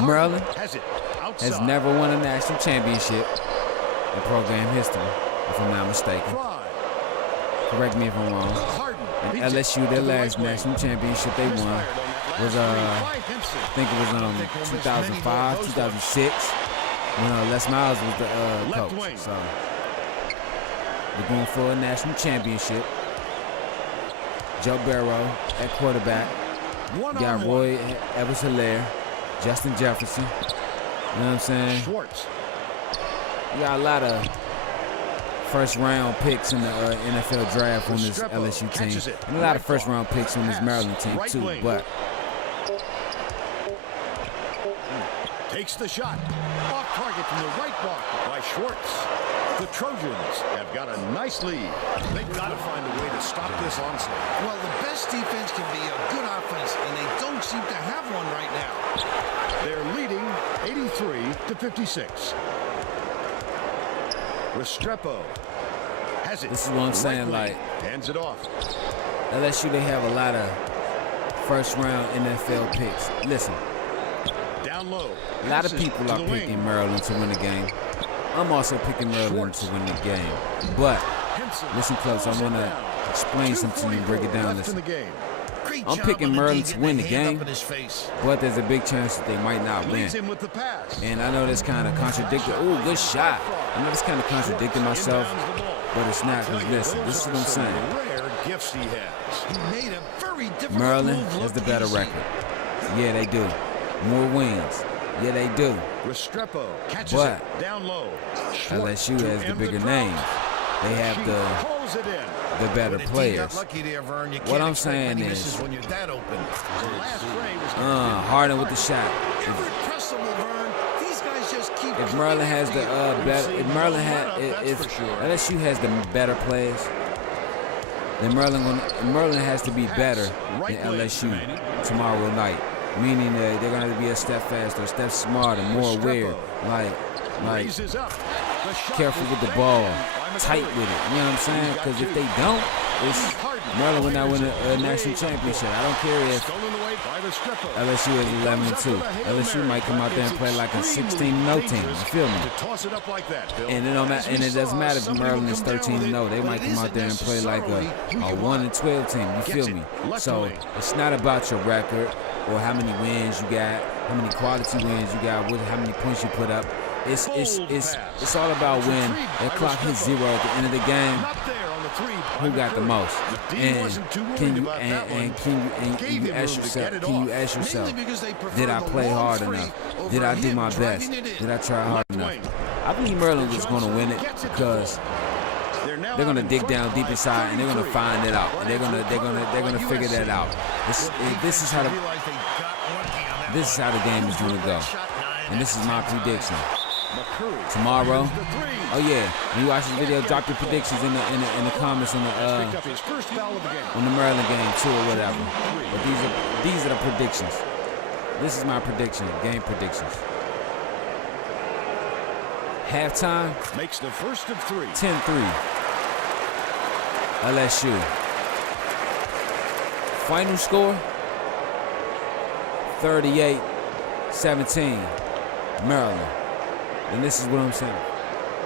Maryland has it has outside. never won a national championship in program history, if I'm not mistaken. Drive. Correct me if I'm wrong. Harden And beats it LSU, to their the last right wing. national championship they won Misfired on that was last three by Henson. I think it was 2005, 2006, when Les Miles was the Left coach. wing. So we're going for a national championship. Joe Barrow at quarterback. One Got on Roy one. Evers-Hilaire, Justin Jefferson. You know what I'm saying? Schwartz. We got a lot of first-round picks in the NFL draft on this Restrepo LSU team, catches it. and a lot of Right first-round block. picks on this Pass. Maryland team Right too. wing. But Takes the shot. Off target from the right block by Schwartz. The Trojans have got a nice lead. They've got to find a way to stop this onslaught. Well, the best defense can be a good offense, and they don't seem to have one right now. They're leading 83-56. Restrepo has it. This is what I'm saying, Right like, wing. Hands it off. LSU, they have a lot of first-round NFL picks. Listen, Down low. a lot of Passes people to are the wing. picking Maryland to win the game. I'm also picking Maryland Schwartz. to win the game. But Henson listen close, I pulls it want to down. explain something to you and break it 2:44 down. left in Listen, the game. Great I'm job picking on the Maryland D to getting win the the hand game. up in his face. but there's a big chance that they might not win. Leads him with the pass. And I know that's kind of contradicting. Ooh, good shot. I know that's kind of contradicting myself, Inbounds the ball. but it's not. Because listen, Those this is are what I'm some saying. rare gifts he has. He made a very difficult Maryland move has look the better easy. record. Yeah, they do. More wins. Yeah, they do. Restrepo catches But it down low. LSU to has the end bigger drought. names. They have She the pulls it in. better When a D players. got lucky there, Vern. You What can't I'm expect saying many is- misses when you're that open. The last play was Harden with the shot. Irrepressible, Vern. These guys just keep. If Maryland has the better, if Maryland had, if That's for sure. LSU has the better players, then Maryland has to be better than LSU tomorrow night. Meaning that they're gonna have to be a step faster, a step smarter, more aware, like raises up. The shot careful was with the banged ball, in by tight McCurry. with it. You know what I'm saying? Because if they don't, it's Maryland will not win a national championship. I don't care if Stolen away by Restrepo. LSU is 11-2. LSU might come out there and play like a 16-0 team. You feel me? To toss it up like that, Bill. And it don't matter, and it doesn't matter if Maryland is 13-0. They might come out there and play like a 1-12 team. You feel me? So it's not about your record or how many wins you got, how many quality wins you got, how many points you put up. It's all about when the clock hits zero at the end of the game. Not there on the three by Who got the McCurry. most? The D And wasn't too worried can you about that one. Gave you him ask room to yourself? get it Can you off. ask yourself? Mainly because they prefer Did I the play long hard three enough? over Did I do him my driving best? it in. Did I try hard Left enough? wing. I believe Maryland was going to win it Gets it to because They're now they're going to out in dig front down by deep inside and they're going to 33. find it out. And they're going to figure that out. This is how the Realized they got lucky on that this is one. how the game is going to go. Shot 9 And this is my prediction. McCurry Tomorrow. fires the three. Oh yeah, when you watch this video, drop your predictions in the comments on Picked up his first foul of the game. the Maryland game too or whatever. But these are the predictions. This is my prediction, game predictions. Halftime, Makes the first of three. 10-3. LSU. Final score, 38-17. Maryland. And this is what I'm saying.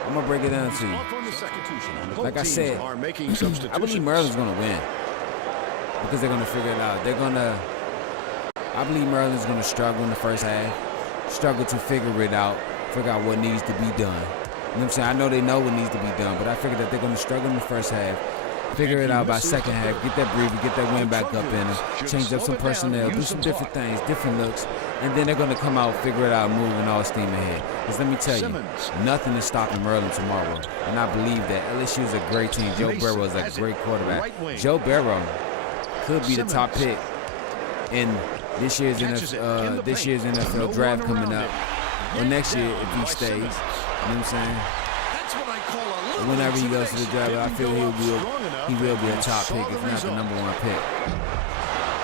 I'm gonna break it down to you. Off on the substitution. Both Like I teams said, are making I substitutions. believe Maryland's gonna win because they're gonna figure it out. I believe Maryland's gonna struggle in the first half, struggle to figure it out, figure out what needs to be done. You know what I'm saying? I know they know what needs to be done, but I figure that they're gonna struggle in the first half, figure it out by second half, get that breather, get that wind back up in them, change up some personnel, do some different things, different looks, and then they're gonna come out, figure it out, moving all steam ahead. Because let me tell you, nothing is stopping Maryland tomorrow, and I believe that. LSU is a great team. Joe Barrow is a great quarterback. Joe Barrow could be the top pick in this year's NFL draft coming up, or next year if he stays. You know what I'm saying? That's what I call a little Whenever he goes to the draft, I feel he will be a top pick, if not the result. number one pick.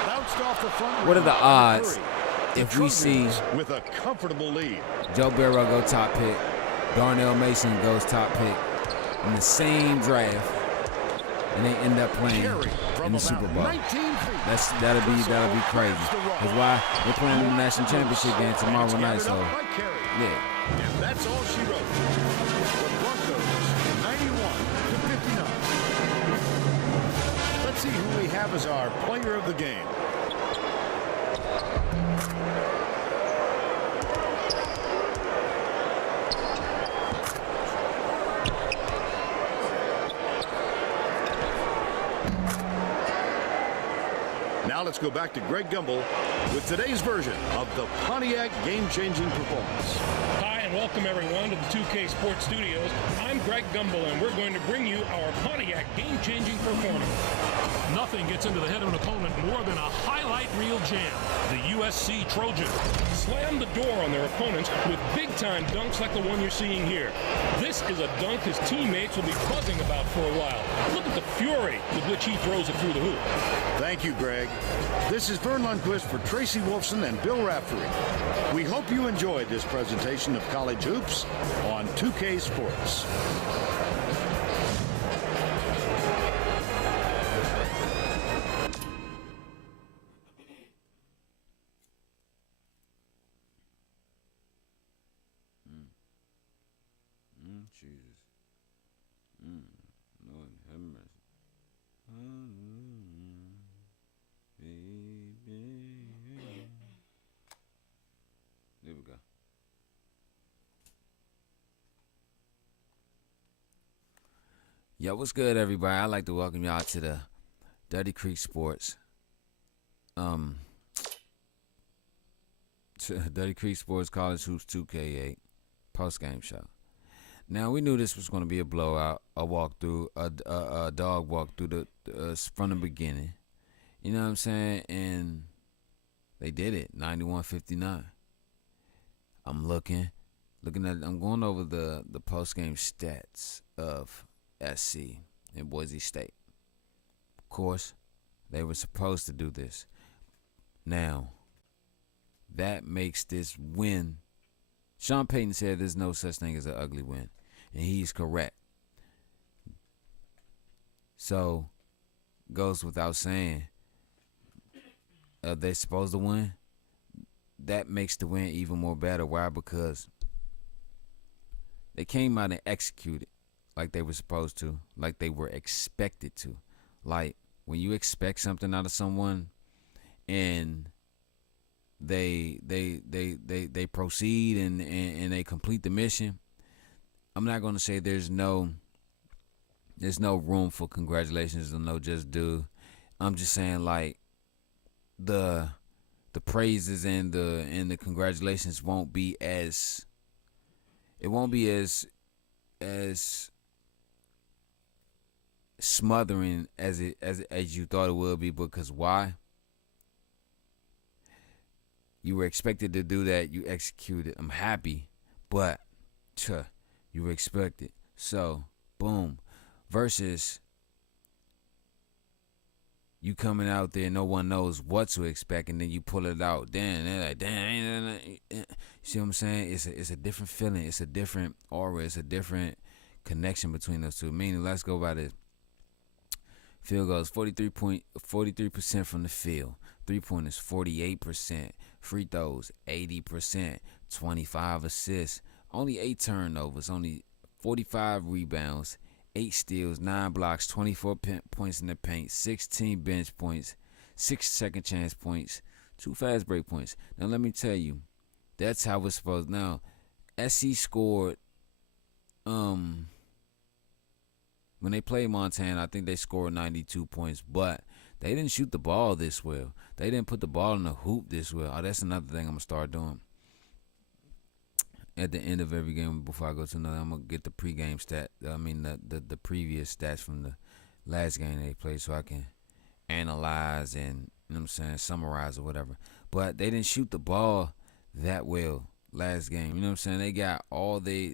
Bounce just off the front. What are the odds if we Trojans see with a comfortable lead? Joe Burrow go top pick, Darnell Mason goes top pick in the same draft, and they end up playing in the Super Bowl? That'll be crazy. That's why they're playing in the national championship game tomorrow night. So yeah. And that's all she wrote. The Broncos, 91-59. Let's see who we have as our player of the game. Now let's go back to Greg Gumbel with today's version of the Pontiac game-changing performance. Hi, and welcome everyone to the 2K Sports Studios. I'm Greg Gumbel, and we're going to bring you our Pontiac game-changing performance. Nothing gets into the head of an opponent more than a highlight reel jam. The USC Trojans Slam the door on their opponents with big-time dunks like the one you're seeing here. This is a dunk his teammates will be buzzing about for a while. Look at the fury with which he throws it through the hoop. Thank you, Greg. This is Vern Lundquist for Tracy Wolfson and Bill Raftery. We hope you enjoyed this presentation of college hoops on 2K Sports. Jesus. Lord have mercy. Baby. There we go. Yo, what's good, everybody? I'd like to welcome y'all to the Dirty Creek Sports. To Dirty Creek Sports College Hoops 2K8 post-game show. Now, we knew this was going to be a blowout, a walkthrough, a dog walk through from the beginning. You know what I'm saying? And they did it, 91-59. I'm I'm going over the post-game stats of SC and Boise State. Of course, they were supposed to do this. Now, that makes this win. Sean Payton said there's no such thing as an ugly win, and he's correct. So, goes without saying, they're supposed to win. That makes the win even more better. Why? Because they came out and executed like they were supposed to, like they were expected to. Like, when you expect something out of someone and they proceed and they complete the mission, I'm not going to say there's no room for congratulations or no just do. I'm just saying, like, the praises and the congratulations won't be as smothering as you thought it would be. Because why? You were expected to do that. You executed. I'm happy, but you were expected. So, boom. Versus you coming out there, no one knows what to expect, and then you pull it out. Then they're like, damn. You see what I'm saying? It's a different feeling. It's a different aura. It's a different connection between those two. Meaning, let's go by this. Field goals, 43% from the field. 3-pointers, 48%. Free throws, 80%. 25 assists. Only 8 turnovers. Only 45 rebounds. 8 steals, 9 blocks, 24 points in the paint, 16 bench points, 6 second chance points, 2 fast break points. Now, let me tell you, that's how it's supposed. Now, SC scored, when they played Montana, I think they scored 92 points, but they didn't shoot the ball this well. They didn't put the ball in the hoop this well. Oh, that's another thing I'm going to start doing. At the end of every game, before I go to another, I'm going to get the pregame stat. The previous stats from the last game they played, so I can analyze and, you know what I'm saying, summarize or whatever. But they didn't shoot the ball that well. last game. You know what I'm saying?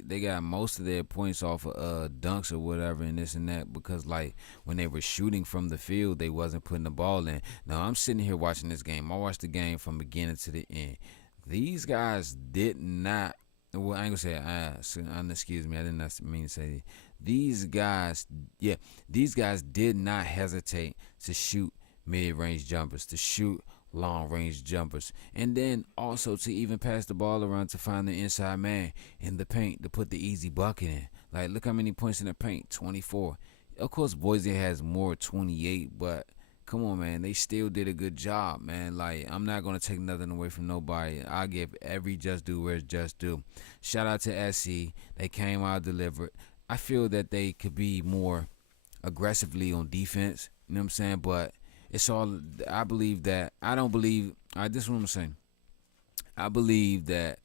They got most of their points off of dunks or whatever and this and that because like when they were shooting from the field, they wasn't putting the ball in. Now I'm sitting here watching this game. I watched the game from beginning to the end. These guys did not. Well, I ain't gonna say. Excuse me. I did not mean to say that. These guys did not hesitate to shoot mid-range jumpers, to shoot long-range jumpers, and then also to even pass the ball around to find the inside man in the paint to put the easy bucket in. Like, look how many points in the paint, 24. Of course, Boise has more, 28, but come on, man, they still did a good job, man. Like, I'm not going to take nothing away from nobody. I give every just due where it's just due. Shout out to SC. They came out delivered. I feel that they could be more aggressively on defense, you know what I'm saying? But it's all, I believe that, I don't believe, this is what I'm saying. I believe that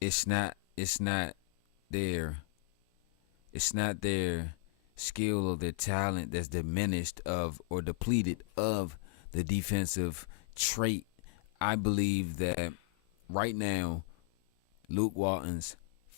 it's not their skill or their talent that's diminished of or depleted of the defensive trait. I believe that right now, Luke Walton's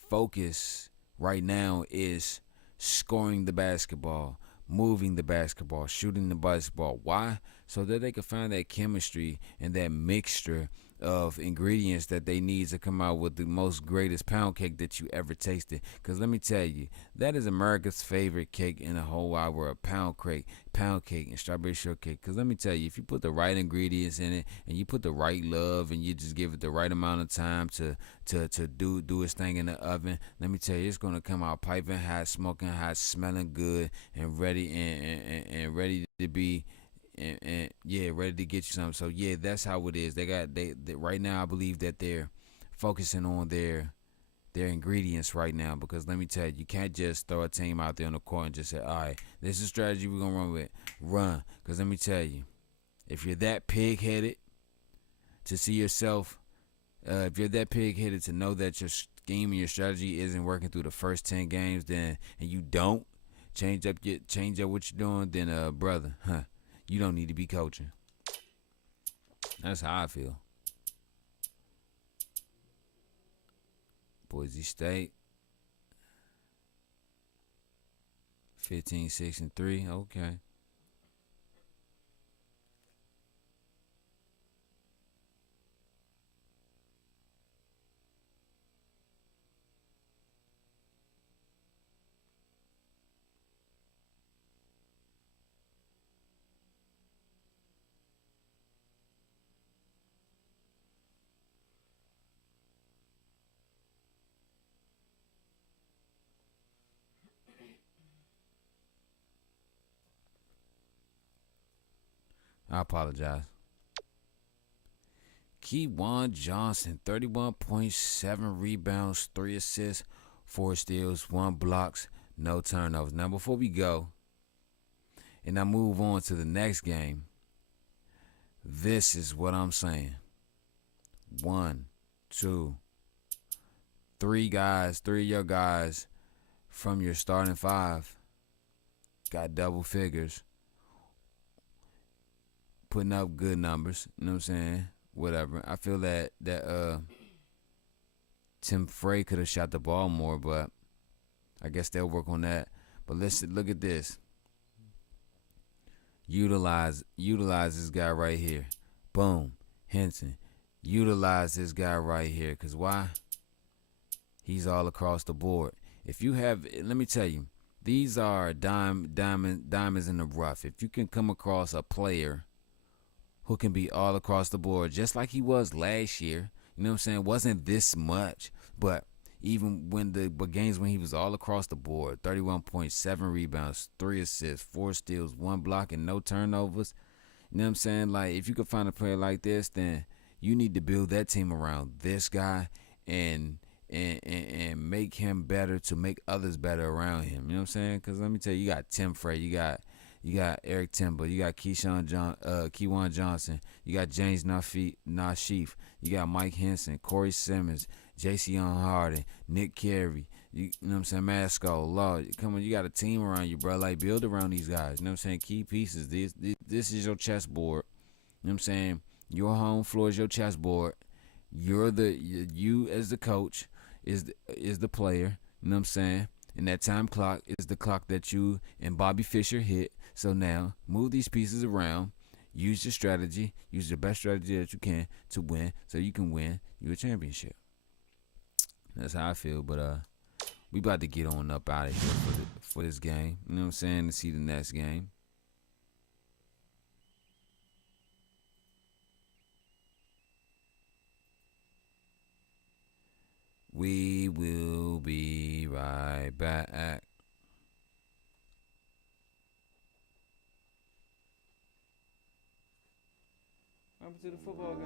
focus right now is scoring the basketball, moving the basketball, shooting the basketball. Why? So that they can find that chemistry and that mixture of ingredients that they need to come out with the most greatest pound cake that you ever tasted. Because let me tell you, that is America's favorite cake in the whole wide world, pound cake and strawberry shortcake. Because let me tell you, if you put the right ingredients in it and you put the right love and you just give it the right amount of time to do its thing in the oven, let me tell you, it's going to come out piping hot, smoking hot, smelling good, and ready and ready to be ready to get you something. So yeah, that's how it is. They right now. I believe that they're focusing on their ingredients right now, because let me tell you, you can't just throw a team out there on the court and just say, all right, this is a strategy we're gonna run. Because let me tell you, if you're that pig-headed to see yourself, if you're that pig-headed to know that your scheme and your strategy isn't working through the first 10 games, then and you don't change up what you're doing, then brother, you don't need to be coaching. That's how I feel. Boise State 15-6-3. Okay. I apologize. Kewan Johnson, 31.7 rebounds, 3 assists, 4 steals, 1 blocks, no turnovers. Now, before we go, and I move on to the next game, this is what I'm saying. 1, 2, 3 guys, 3 of your guys from your starting 5 got double figures, putting up good numbers, you know what I'm saying? Whatever. I feel that Tim Frey could have shot the ball more, but I guess they'll work on that. But listen, look at this. Utilize this guy right here. Boom. Henson. Utilize this guy right here. Because why? He's all across the board. If you have, let me tell you, these are diamonds in the rough. If you can come across a player who can be all across the board, just like he was last year. You know what I'm saying? Wasn't this much, but even when games when he was all across the board, 31.7 rebounds, 3 assists, 4 steals, 1 block, and no turnovers. You know what I'm saying? Like, if you could find a player like this, then you need to build that team around this guy and make him better to make others better around him. You know what I'm saying? Because let me tell you, you got Tim Frey, you got Eric Timber, you got Kewan Johnson, you got James Nashif, you got Mike Henson, Corey Simmons, J.C. Harden, Nick Carey, you know what I'm saying, Masco, Law. Come on, you got a team around you, bro. Like, build around these guys. You know what I'm saying? Key pieces. This is your chessboard. You know what I'm saying? Your home floor is your chessboard. You as the coach is the player. You know what I'm saying? And that time clock is the clock that you and Bobby Fischer hit. So now move these pieces around. Use your strategy. Use the best strategy that you can to win, so you can win you a championship. That's how I feel. But we about to get on up out of here for this game. You know what I'm saying? To see the next game. We will be right back. What happened to the football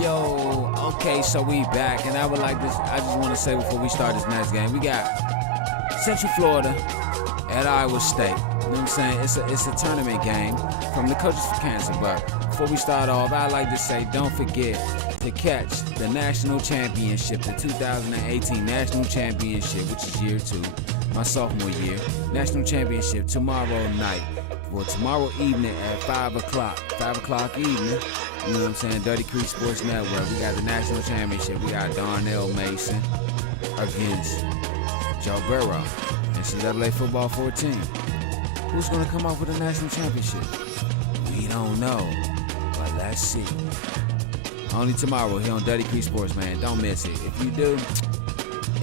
Yo, okay, so we back, and I just want to say before we start this next game, we got Central Florida at Iowa State. You know what I'm saying? It's a tournament game from the Coaches for Cancer, but before we start off, I'd like to say don't forget to catch the national championship, the 2018 national championship, which is year 2, my sophomore year. National championship tomorrow night. Well, tomorrow evening at 5 o'clock. 5 o'clock evening. You know what I'm saying? Dirty Creek Sports Network. We got the national championship. We got Darnell Mason against Joe Burrow. NCAA football 14. Who's going to come off with the national championship? We don't know. But let's see. Only tomorrow here on Dirty Creek Sports, man. Don't miss it. If you do,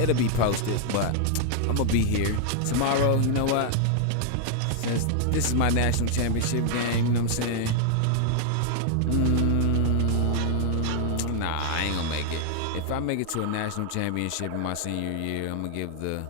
it'll be posted. But I'm going to be here. Tomorrow, you know what? Since this is my national championship game, you know what I'm saying? Nah, I ain't gonna make it. If I make it to a national championship in my senior year, I'm gonna give the, you know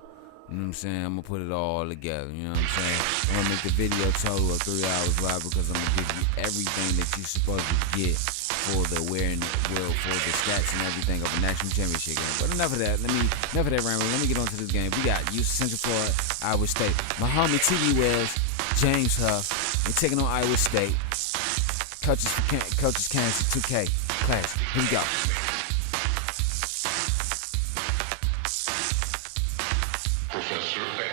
what I'm saying? I'm gonna put it all together, you know what I'm saying? I'm gonna make the video total of 3 hours live because I'm gonna give you everything that you're supposed to get for the wearing, well, for the stats and everything of a national championship game. But enough of that. Enough of that rambling. Let me get on to this game. We got UC Central Florida, Iowa State. My homie TV Wells, James Huff, we're taking on Iowa State. Coaches Kansas 2K class. Here we go. Professor X.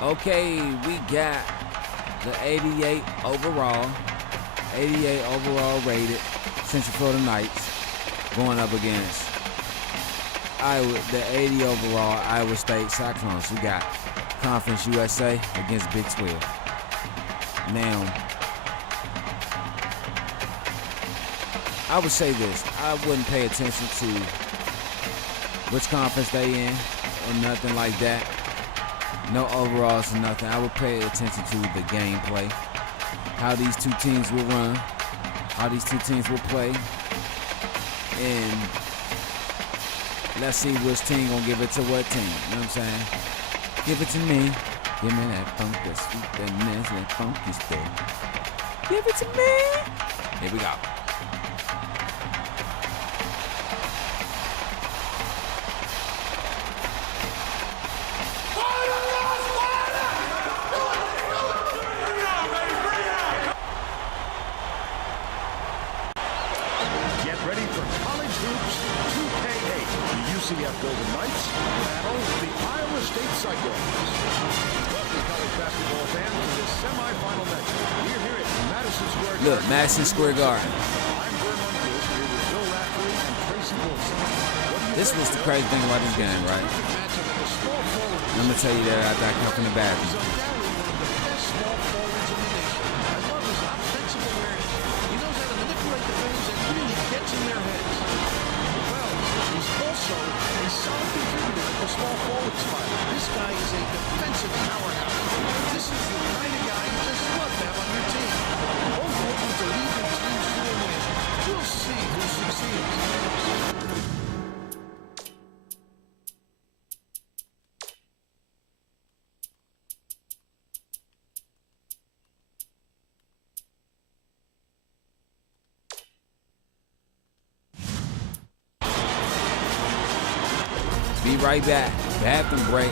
Okay, we got the 88 overall rated Central Florida Knights going up against the 80 overall Iowa State Cyclones. We got Conference USA against Big 12. Now, I would say this. I wouldn't pay attention to which conference they in or nothing like that. No overalls or nothing. I would pay attention to the gameplay, how these two teams will run, how these two teams will play, and let's see which team gonna give it to what team. You know what I'm saying? Give it to me. Give me that funk, that sweet, that nasty, that funky stuff. Give it to me. Here we go. UCF Golden Knights battle the Iowa State Cyclones. Welcome, college basketball fans, to this semifinal matchup. We're here at Madison Square Garden. Look, Madison Square Garden. I'm Vern Lundquist here with Bill Raftery and Tracy Wilson. This was the crazy thing about this game, right? I'm gonna tell you that after I come from the bathroom. Small forward spot. This guy is a defensive powerhouse. This is the kind of guy you just love to have on your team. Both looking to lead their teams to a win. We'll see who succeeds. Be right back. Bathroom break.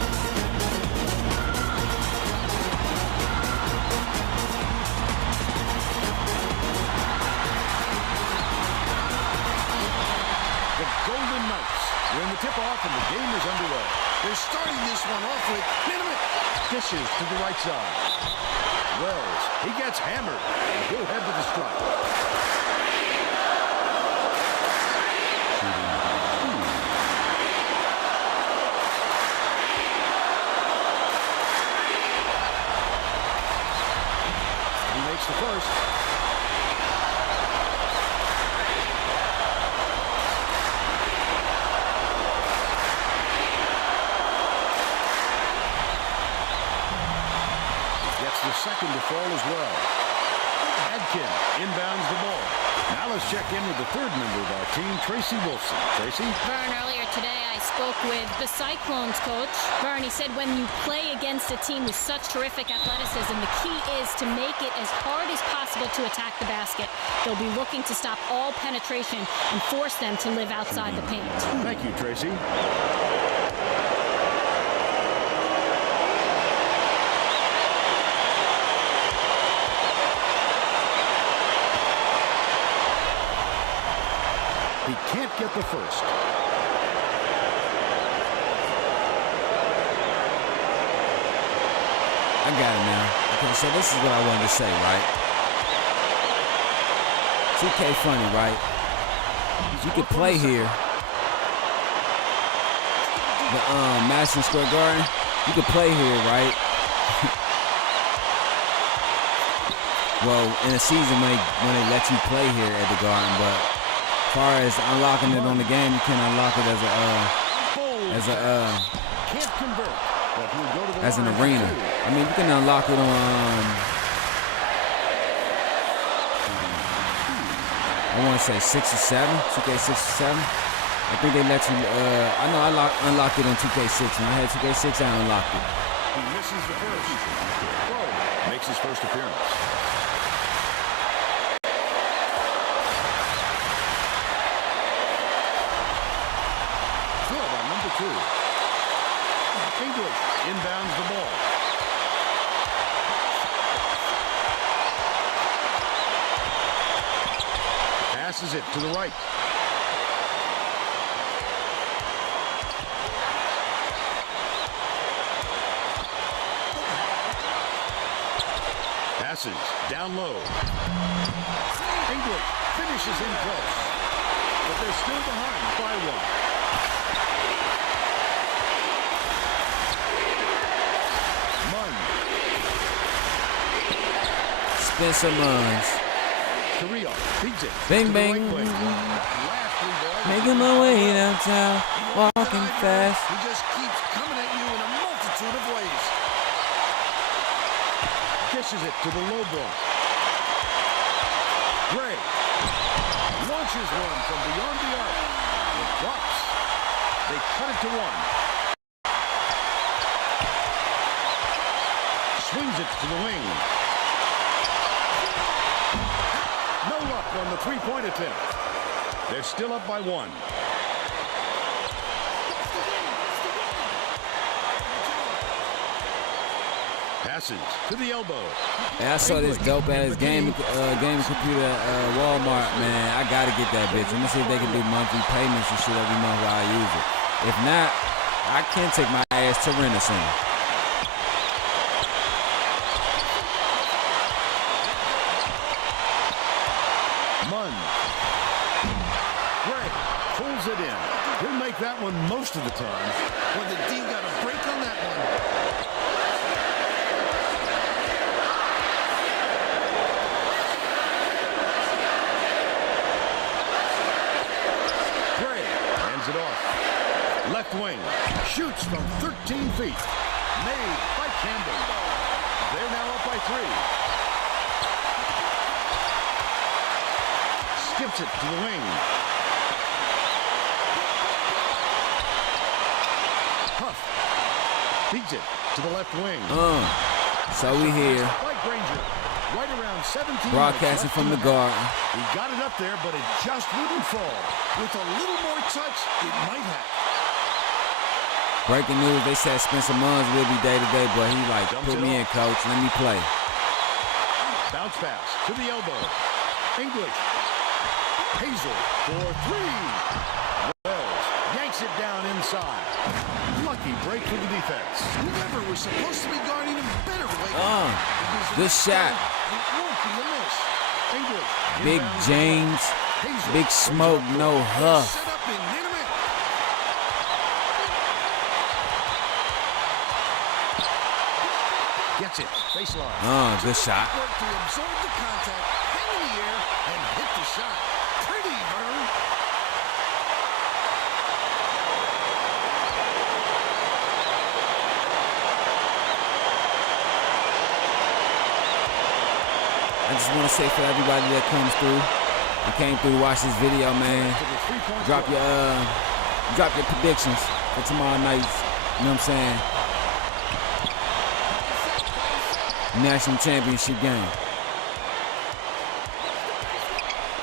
The Golden Knights win the tip-off and the game is underway. They're starting this one off with minimum Dishes to the right side. Wells, he gets hammered, and he'll head to the strike. He makes the first. second to fall as well. Adkin inbounds the ball. Now let's check in with the third member of our team, Tracy Wolfson. Tracy? Vern, earlier today I spoke with the Cyclones coach. Vern, he said when you play against a team with such terrific athleticism, the key is to make it as hard as possible to attack the basket. They'll be looking to stop all penetration and force them to live outside the paint. Thank you, Tracy. He can't get the first. I got it now. Okay, so this is what I wanted to say, right? 2K funny, right? You could play here. The Madison Square Garden. You could play here, right? Well, in a season when they let you play here at the Garden, but as far as unlocking it on the game, you can unlock it as an arena. I mean, you can unlock it on I want to say 6 or 7, 2K 6 or 7. I think they let you. I know I unlocked it on 2K6. When I had 2K6, I unlocked it. He misses the first. Whoa. Makes his first appearance. Good on number 2. English inbounds the ball. Passes it to the right. Passes down low. English finishes in close, but they're still behind by 1. Spencer Munns. Carrillo feeds it. Bang, bang. Making my way downtown, walking fast. He just keeps coming at you in a multitude of ways. Dishes it to the low block. Gray launches one from beyond the arc. It drops. They cut it to 1. Swings it to the wing. No luck on the three-point attempt. They're still up by 1. Passes to the elbow. Hey, I saw this dope ass game computer at Walmart, man. I gotta get that bitch. Let me see if they can do monthly payments and shit every month while I use it. If not, I can't take my ass to Rent-A-Center. Munn. Gray pulls it in. He'll make that one most of the time. Well, the D got a break on that one. Gray hands it off. Left wing. Shoots from 13 feet. Made by Campbell. They're now up by 3. Skips it to the wing. Huff feeds it to the left wing. So we here, By Granger, right around 17. broadcasting from the Garden. He got it up there, but it just wouldn't fall. With a little more touch, it might have. Breaking news, they said Spencer Munns will be day-to-day, but he like, put me in, coach, let me play. Bounce pass to the elbow. English. Hazel for 3. Wells yanks it down inside. Lucky break for the defense. Whoever was supposed to be guarding him better wake up. Good shot. It won't be a miss. English. Big inbounds. James, Hazel Big Smoke, no huff. Set up and hit him in. gets it. Baseline. Good shot. Work to absorb the contact, hang in the air, and hit the shot. Pretty, Vern. just want to say for everybody that comes through, that came through to watch this video, man, drop your predictions for tomorrow night's, you know what I'm saying, national championship game.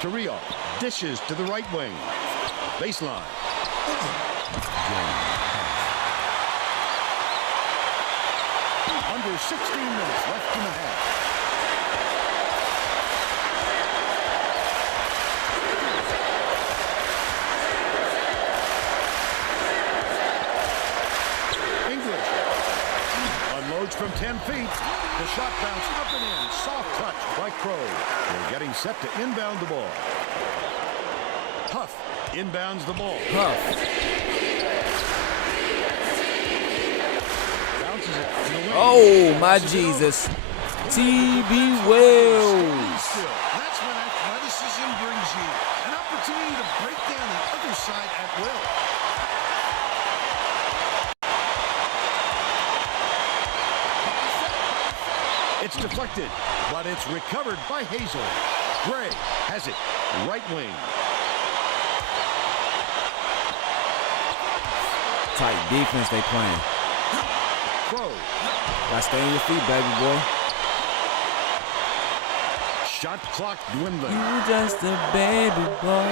Carrillo dishes to the right wing. Baseline. Under 16 minutes left in the half. English unloads from 10 feet. The shot bounced up and in. Soft touch by Crow. They're getting set to inbound the ball. Huff inbounds the ball. Huff. Bounces it to the wing. Oh, my Jesus. T.B. Wells. That's when athleticism brings you an opportunity to break down the other side at will. It's deflected, but it's recovered by Hazel. Gray has it. Right wing. Tight defense they playing. Crow. Gotta stay on your feet, baby boy. Shot clock dwindling. You just a baby boy.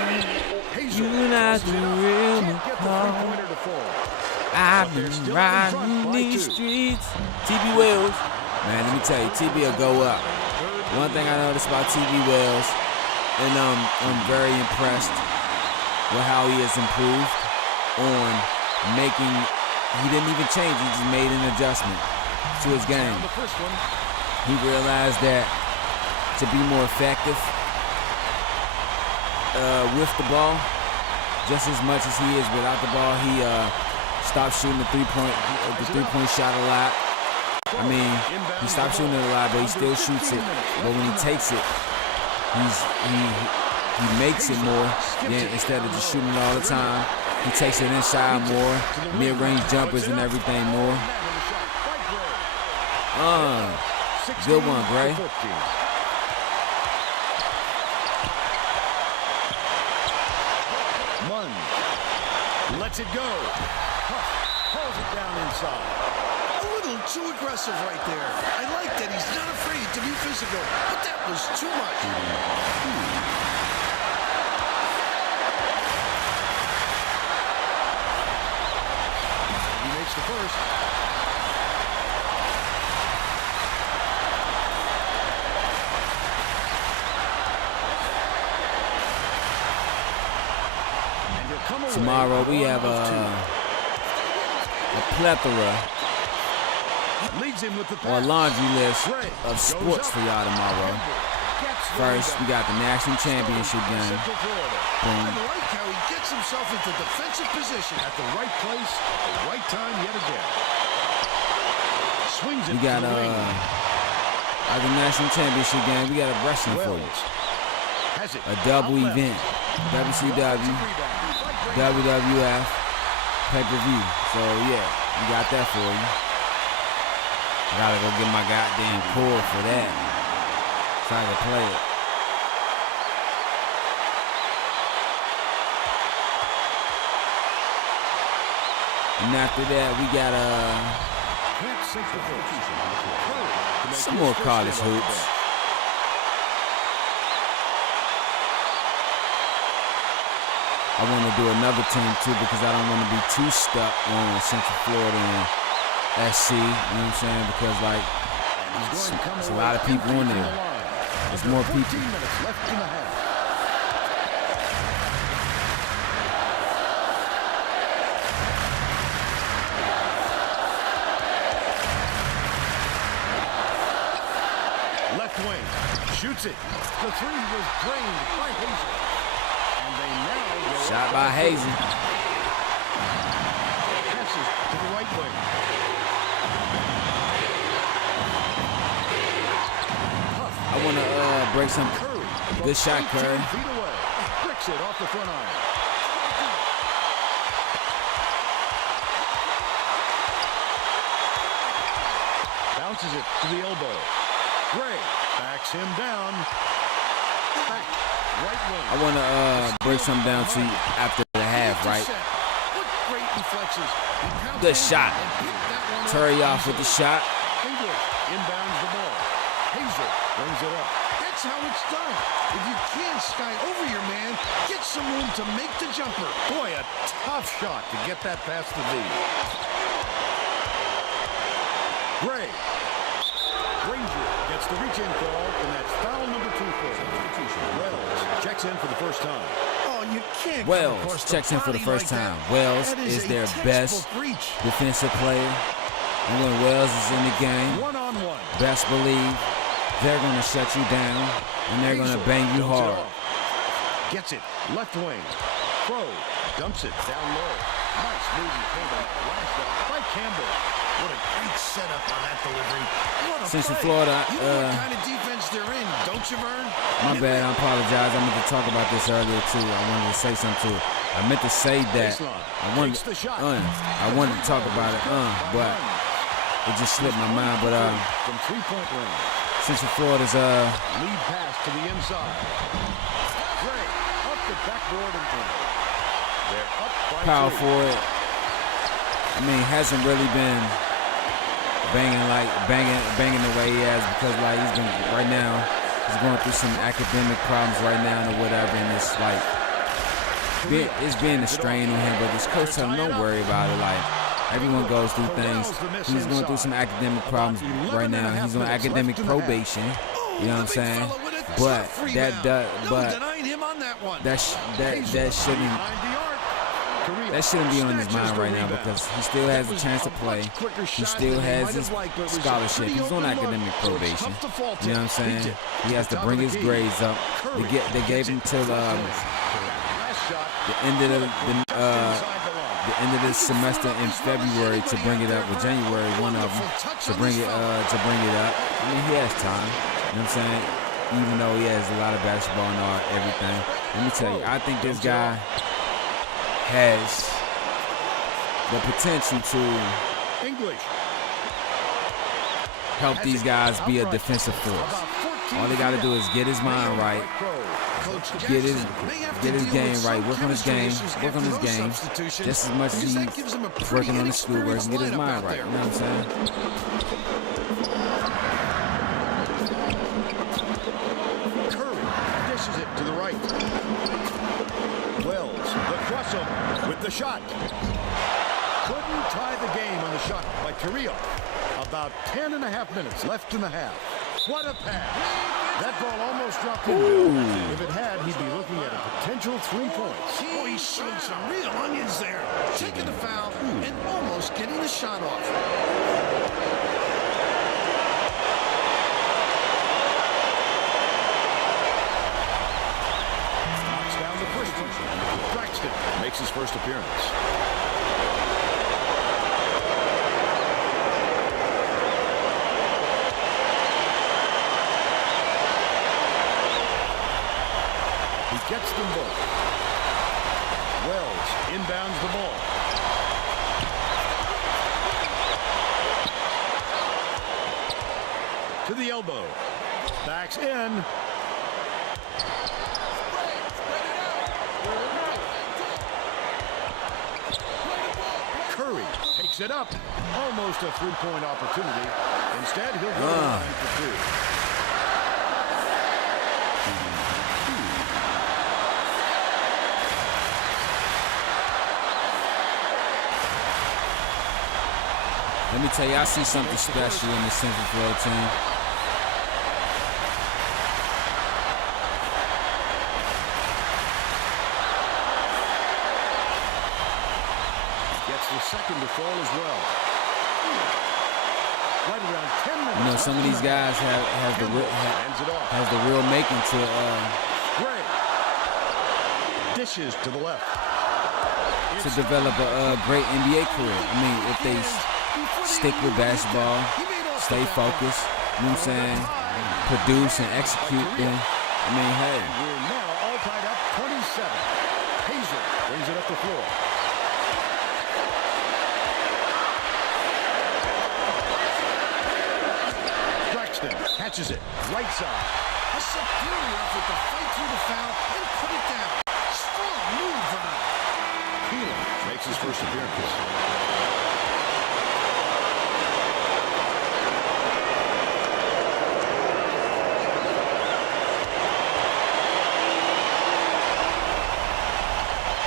Hazel You not tosses the it out. real Can't get the McCall. three-pointer to fall. I've But they're been still in riding front by these 2. streets. T.B. Wells. Man, let me tell you, T.B. will go up. One thing I noticed about T.B. Wells, and I'm very impressed with how he has improved on making, he didn't even change, he just made an adjustment to his game. The first one. He realized that to be more effective with the ball, just as much as he is without the ball, he stopped shooting the three-point shot a lot. I mean, he stopped shooting it a lot, but he still shoots it. But when he takes it, he makes it more. Then instead of just shooting it all the time, he takes it inside more, mid-range jumpers and everything more. Good one, Gray. Munn lets it go. Huff pulls it down inside. A little too aggressive right there. I like that he's not afraid to be physical, but that was too much. He makes the first. And he'll come away Tomorrow we have with a plethora leads him with the or pass. laundry list of sports for y'all tomorrow. First, we got the national championship game. Boom. I like how he gets himself into defensive position At the right place, the right time yet again. Swings it We got to the wing. the national championship game. We got a wrestling for you. Wells has it. A double Out left. event. WCW, Rebound. WWF, pay-per-view. So yeah, we got that for you. I gotta go get my goddamn cord for that, so I can play it. And after that, we got Can't sink the first. some more college hoops. I want to do another team too because I don't want to be too stuck on Central Florida and SC. You know what I'm saying? Because like, there's a lot of people in there. There's more people. 14 minutes left in the half. Left wing. Shoots it. The three was drained by Hazel. And they now go Shot up by the Hazen. passes to the right wing. I want to break some. Curry. Good shot, 18 Curry. feet away. Bricks it off the front iron. Bounces it to the elbow. Gray backs him down. Back, right wing. I want to break something down to you after the half, right? What great reflexes. Good shot. Terry off with the shot. English inbounds the ball. Hazel brings it up. That's how it's done. If you can't sky over your man, get some room to make the jumper. Boy, a tough shot to get that past the V. Gray. Granger gets the reach-in call, and that's foul number 2 for him. Wells checks in for the first time. Oh, you can't. Wells checks in for the first time. Wells is their best defensive player. And when Wells is in the game, One-on-one. best believe they're going to shut you down, and they're going to bang you hard. Gets it. Left wing. Crow dumps it down low. Nice move and payback. Last shot by Campbell. What a great setup on that delivery. What a Central play. Florida, You know what kind of defense they're in, don't you, Vern? My bad, I apologize. I meant to talk about this earlier, too. I wanted to say something, too. I meant to say that I wanted to talk about it, but it just slipped my mind. But from 3-point range. Central Florida's Lead pass to the inside. Gray up the backboard and in. They're up by power 3. forward. I mean, hasn't really been banging the way he has, because like he's been right now, he's going through some academic problems right now or whatever, and it's like it's being a strain on him. But this coach told him, don't worry about it. Like, everyone goes through things. He's going through some academic problems right now. He's on academic probation. You know what I'm saying? But that shouldn't be on his mind right now, because he still has a chance to play. He still has his scholarship. He's on academic probation. You know what I'm saying? He has to bring his grades up. They gave him till the end of the semester in February to bring it up, or January, one of them, to bring it up. I mean, he has time. You know what I'm saying? Even though he has a lot of basketball and all everything. Let me tell you, I think this guy has the potential to help these guys be a defensive force. All they got to do is get his mind right, get his game right, work on his game, just as much as he's working on his schoolwork, and get his mind right. You know what I'm saying? Curry dishes it to the right. Wells, the crossover with the shot. Couldn't tie the game on the shot by Carrillo. About 10.5 minutes left in the half. What a pass. That ball almost dropped in. If it had, he'd be looking at a potential 3 points. Oh, he showed some real onions there. Taking the foul and almost getting the shot off. Knocks down the first one. Braxton makes his first appearance. He gets them both. Wells inbounds the ball. To the elbow. Backs in. Curry takes it up. Almost a three-point opportunity. Instead, he'll go to the line for 2. Let me tell you, I see something special in the Central Florida team. Gets the second to fall as well. Right around 10 minutes. You know, some of these guys has the real making to Gray dishes to the left. to develop a great NBA career. I mean, if they stick with basketball, stay focused, you know what I'm saying, produce and execute, then, I mean, hey. We're now all tied up 27. Hazel brings it up the floor. Braxton catches it. Right side. A superior effort to fight through the foul and put it down. Strong move, Vern. Keelan makes his first appearance.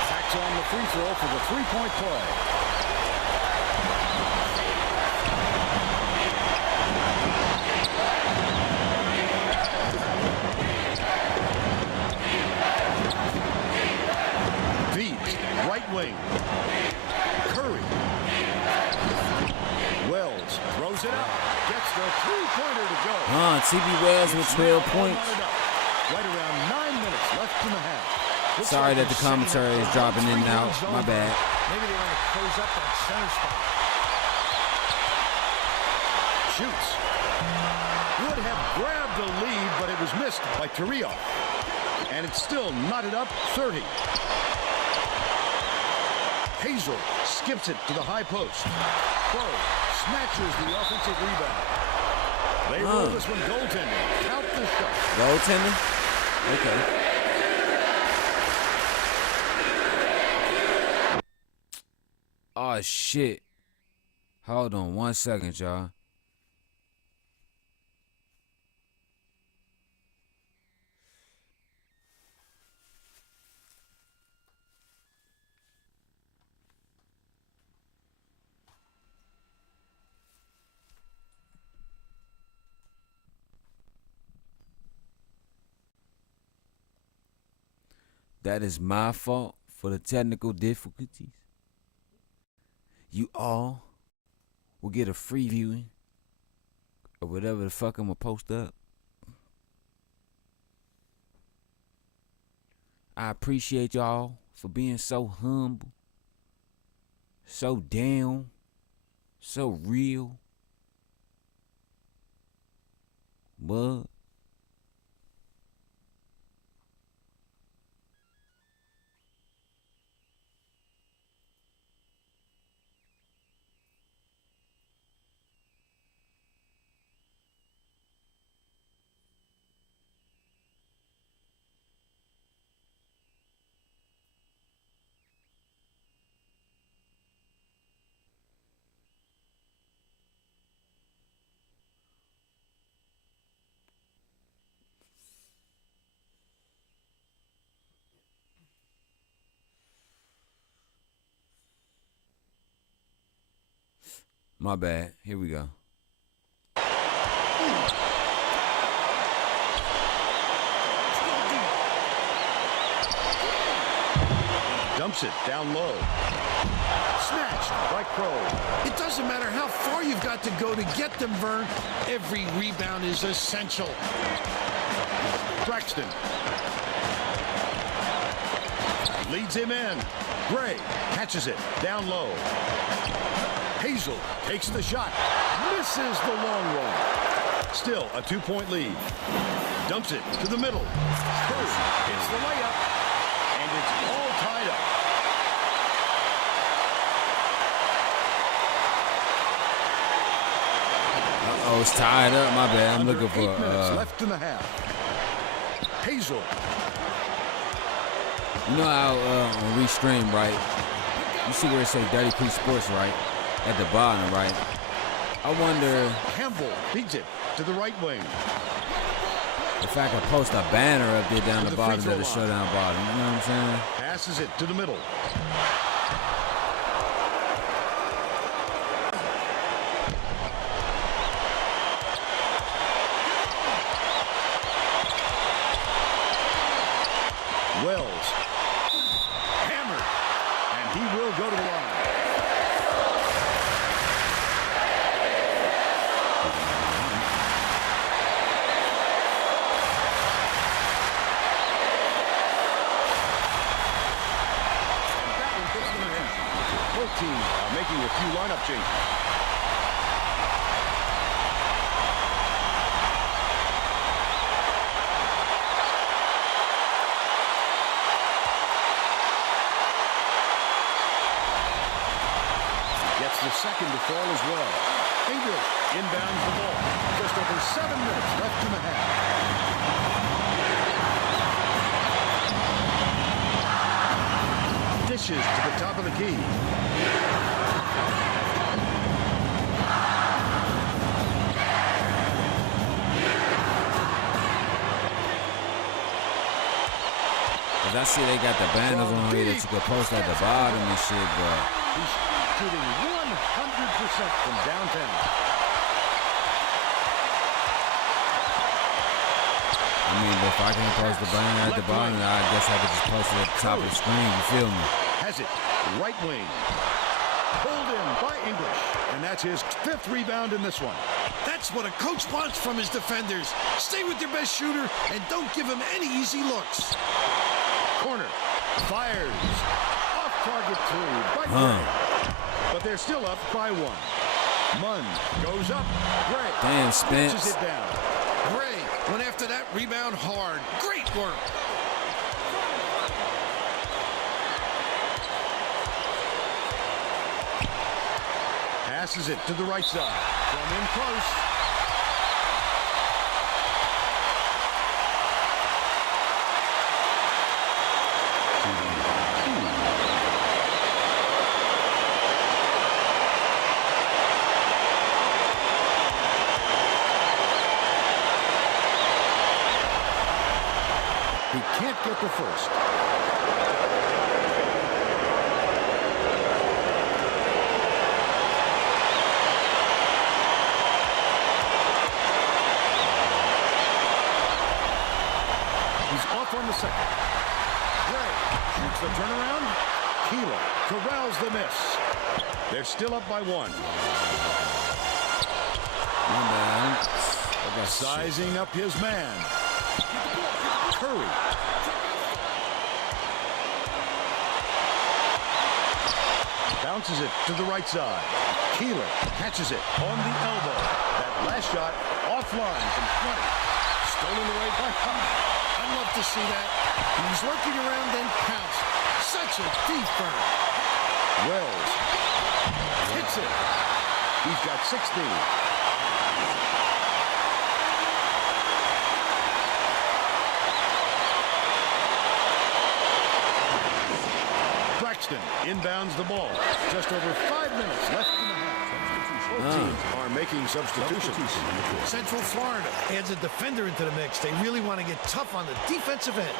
Sacks on the free throw for the three-point play. Right wing. Curry. Wells throws it up. Gets the three-pointer to go. T.B. Wells with 12 points. Right around 9 minutes left in the half. Sorry that the commentary is dropping in and out. My bad. Maybe they want to close up that center spot. Shoots. Would have grabbed the lead, but it was missed by Torrio. And it's still knotted up 30. Hazel skips it to the high post. Crow snatches the offensive rebound. They roll this one goaltending. Count the shot. Goaltending? Okay. Oh, shit. Hold on 1 second, y'all. That is my fault for the technical difficulties. You all will get a free viewing of whatever the fuck I'm gonna post up. I appreciate y'all for being so humble, so down, so real. What? My bad. Here we go. Dumps it down low. Snatched by Crow. It doesn't matter how far you've got to go to get them, Vern. Every rebound is essential. Braxton leads him in. Gray catches it down low. Hazel takes the shot. Misses the long one. Still a 2-point lead. Dumps it to the middle. Curry hits the layup. And it's all tied up. Uh-oh, it's tied up. My bad. I'm looking for 8 minutes left in the half. Hazel. You know how on Restream, right? You see where it says Dirty Creek Sports, right? At the bottom, right? I wonder Campbell beats it to the right wing. if I could post a banner up there down the bottom of the showdown bottom. You know what I'm saying? Passes it to the middle. Wells. Hammered. And he will go to the line. Both teams are making a few lineup changes. Gets the second to fall as well. Ingram inbounds the ball. Just over 7 minutes left in the half. Dishes to the top of the key. I see they got the banners on here that you can post at the bottom and shit, but He's shooting 100% from downtown. I mean, if I can't post the banner at the bottom, I guess I could just post it at the top of the screen. You feel me? Has it. Right wing. Pulled in by English. And that's his 5th rebound in this one. That's what a coach wants from his defenders. Stay with your best shooter and don't give him any easy looks. Corner. Fires. Off target 3 by Gray. But they're still up by 1. Munn goes up. Gray. Damn, Spence. Pitches it down. Gray went after that rebound hard. Great work. Passes it to the right side. From in close. He can't get the first. He's off on the second. Gray shoots the turnaround. Keeler corrals the miss. They're still up by 1. My bad. I got Sizing up his man. Curry. Bounces it to the right side. Keeler catches it on the elbow. That last shot offline from 20. Stolen away by Hunt. I'd love to see that. He's lurking around and pounced. Such a deep burn. Wells hits it. He's got 16. Braxton inbounds the ball. Just over 5 minutes left in the half. Both teams are making substitutions. Central Florida adds a defender into the mix. They really want to get tough on the defensive end.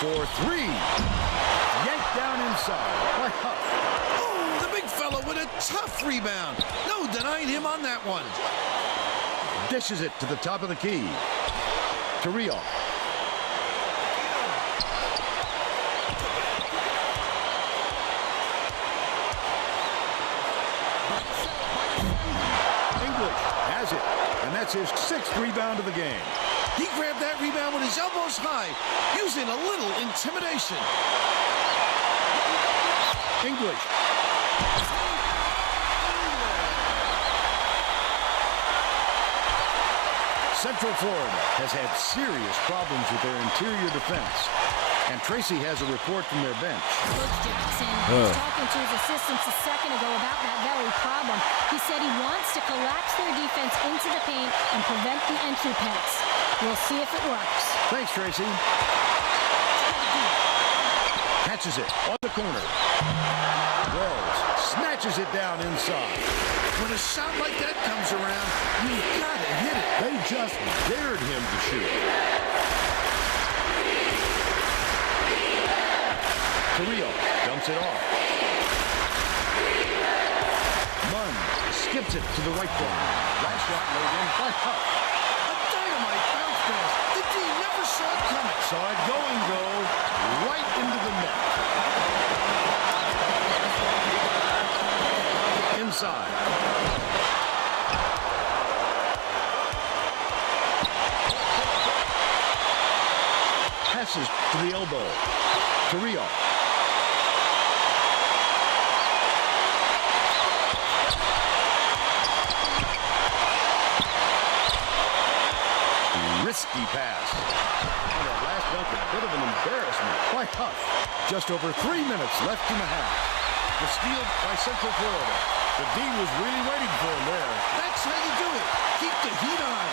For 3. Yanked down inside by Huff. Oh, the big fella with a tough rebound. No denying him on that one. Dishes it to the top of the key. Carrillo. English has it, and that's his 6th rebound of the game. He grabbed that rebound with his elbows high, using a little intimidation. English. Central Florida has had serious problems with their interior defense. And Tracy has a report from their bench. Coach Jackson was talking to his assistants a second ago about that very problem. He said he wants to collapse their defense into the paint and prevent the entry pass. We'll see if it works. Thanks, Tracy. Catches it on the corner. Wells snatches it down inside. When a shot like that comes around, you've got to hit it. They just dared him to shoot. Carrillo dumps it off. Munn skips it to the right corner. Last shot laid in by Huff. A dynamite bounce pass. The D never saw it coming. Saw it going, though, right into the net. Inside. Passes to the elbow. Carrillo. risky pass. And that last dunk, a bit of an embarrassment by Huff. Just over 3 minutes left in the half. The steal by Central Florida. The D was really waiting for him there. That's how you do it. Keep the heat on.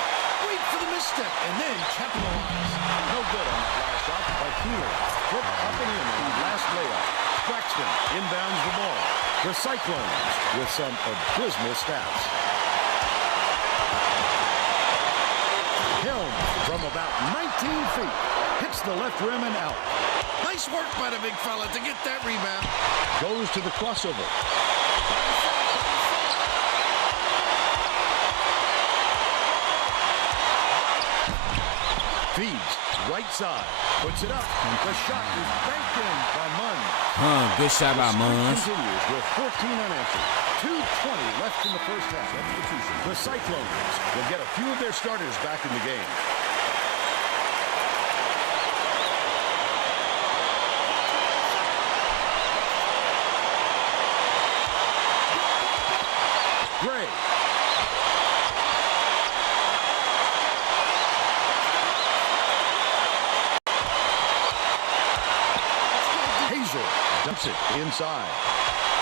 Wait for the misstep and then capitalize. No good on that last shot by Keeler. Flip up and in on the last layup. Braxton inbounds the ball. The Cyclones with some abysmal stats. Helm from about 19 feet hits the left rim and out. Nice work by the big fella to get that rebound. Goes to the crossover. Feeds right side. Puts it up. The shot is banked in by Munn. Good shot by Munn. Continues with 14 unanswered. 2:20 left in the first half. The Cyclones will get a few of their starters back in the game. Gray. Hazel dumps it inside.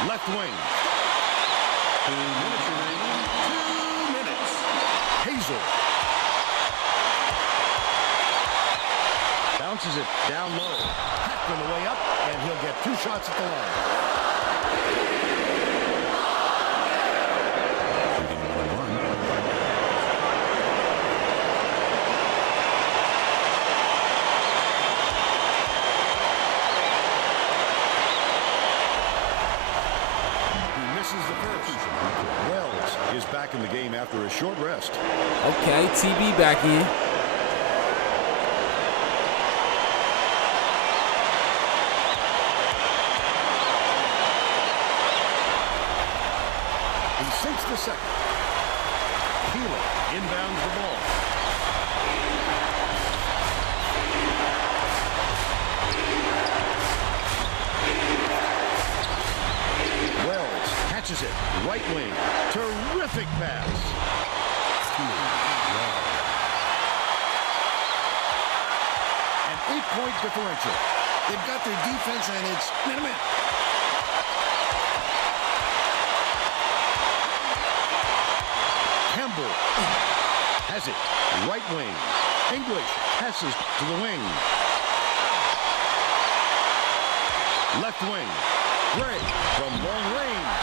Left wing. 2 minutes remaining. 2 minutes. Hazel. Bounces it down low. Hackman the way up, and he'll get 2 shots at the line. Wells is back in the game after a short rest. Okay, TB back in. He sinks the second. Keeler inbounds the ball. Wells catches it. Right wing. Terrific pass. An 8-point differential. They've got their defense, and it's minute. Campbell has it. Right wing. English passes to the wing. Left wing. Gray from long range.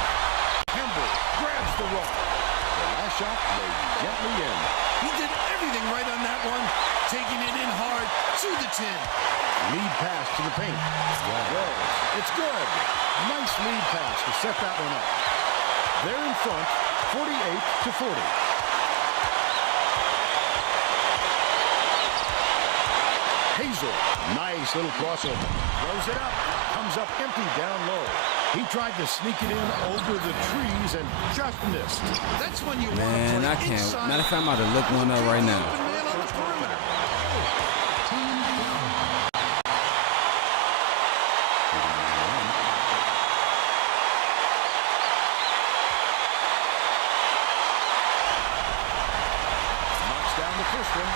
Campbell grabs the rock. The last shot laid gently in. He did everything right on that one. Taking it in hard to the tin. Lead pass to the paint. Wells. It's good. Nice lead pass to set that one up. They're in front, 48-40. Hazel, nice little crossover. Throws it up, comes up empty down low. He tried to sneak it in over the trees and just missed. That's when you want to Man, play I can't. inside. Matter of fact, I'm about to look one up right now. Open man on the perimeter. Knocks down the first one.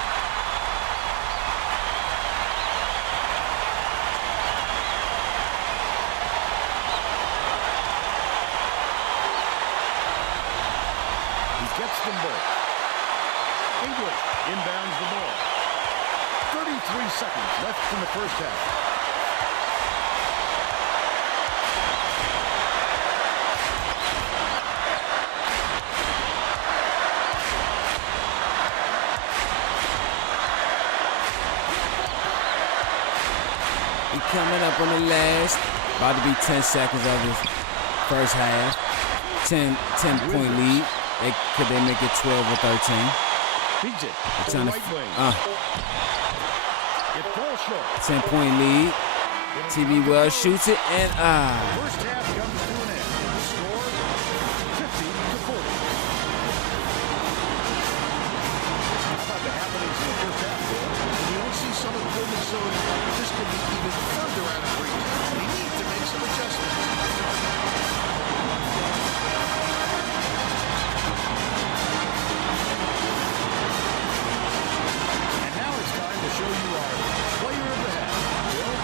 Gets them both. English inbounds the ball. 33 seconds left in the first half. We coming up on the last, about to be 10 seconds of this first half. 10-point lead. Could they make it 12 or 13? Beats it. Trying to, right wing. It falls short. 10-point lead. TB Wells shoots it and First half comes to an end. Score 50-40. How about the happenings in the first half, Bill? And you don't see some improvements, so this could be even further out of reach. They need to make some adjustments. And now show you our player of the half. Bill?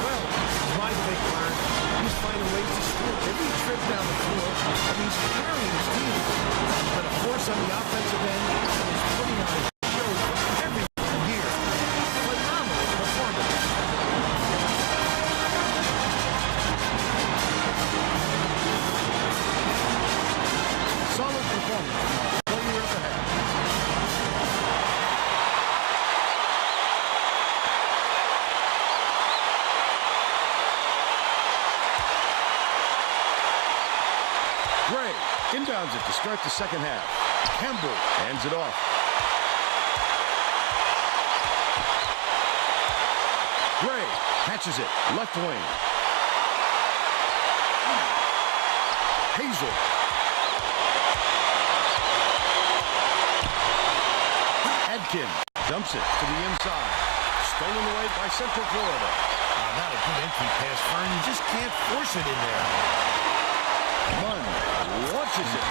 Well, it's my big learn. He's finding ways to score every trip down the floor, and he's carrying his team. He's been a force on the offensive end, and he's putting on a show for everyone here. Phenomenal performance. Solid performance from our player of the half. Gray inbounds it to start the second half. Campbell hands it off. Gray catches it, left wing. Hazel. Adkin dumps it to the inside. Stolen away by Central Florida. Not a good entry pass, Fern. You just can't force it in there. Munn launches it.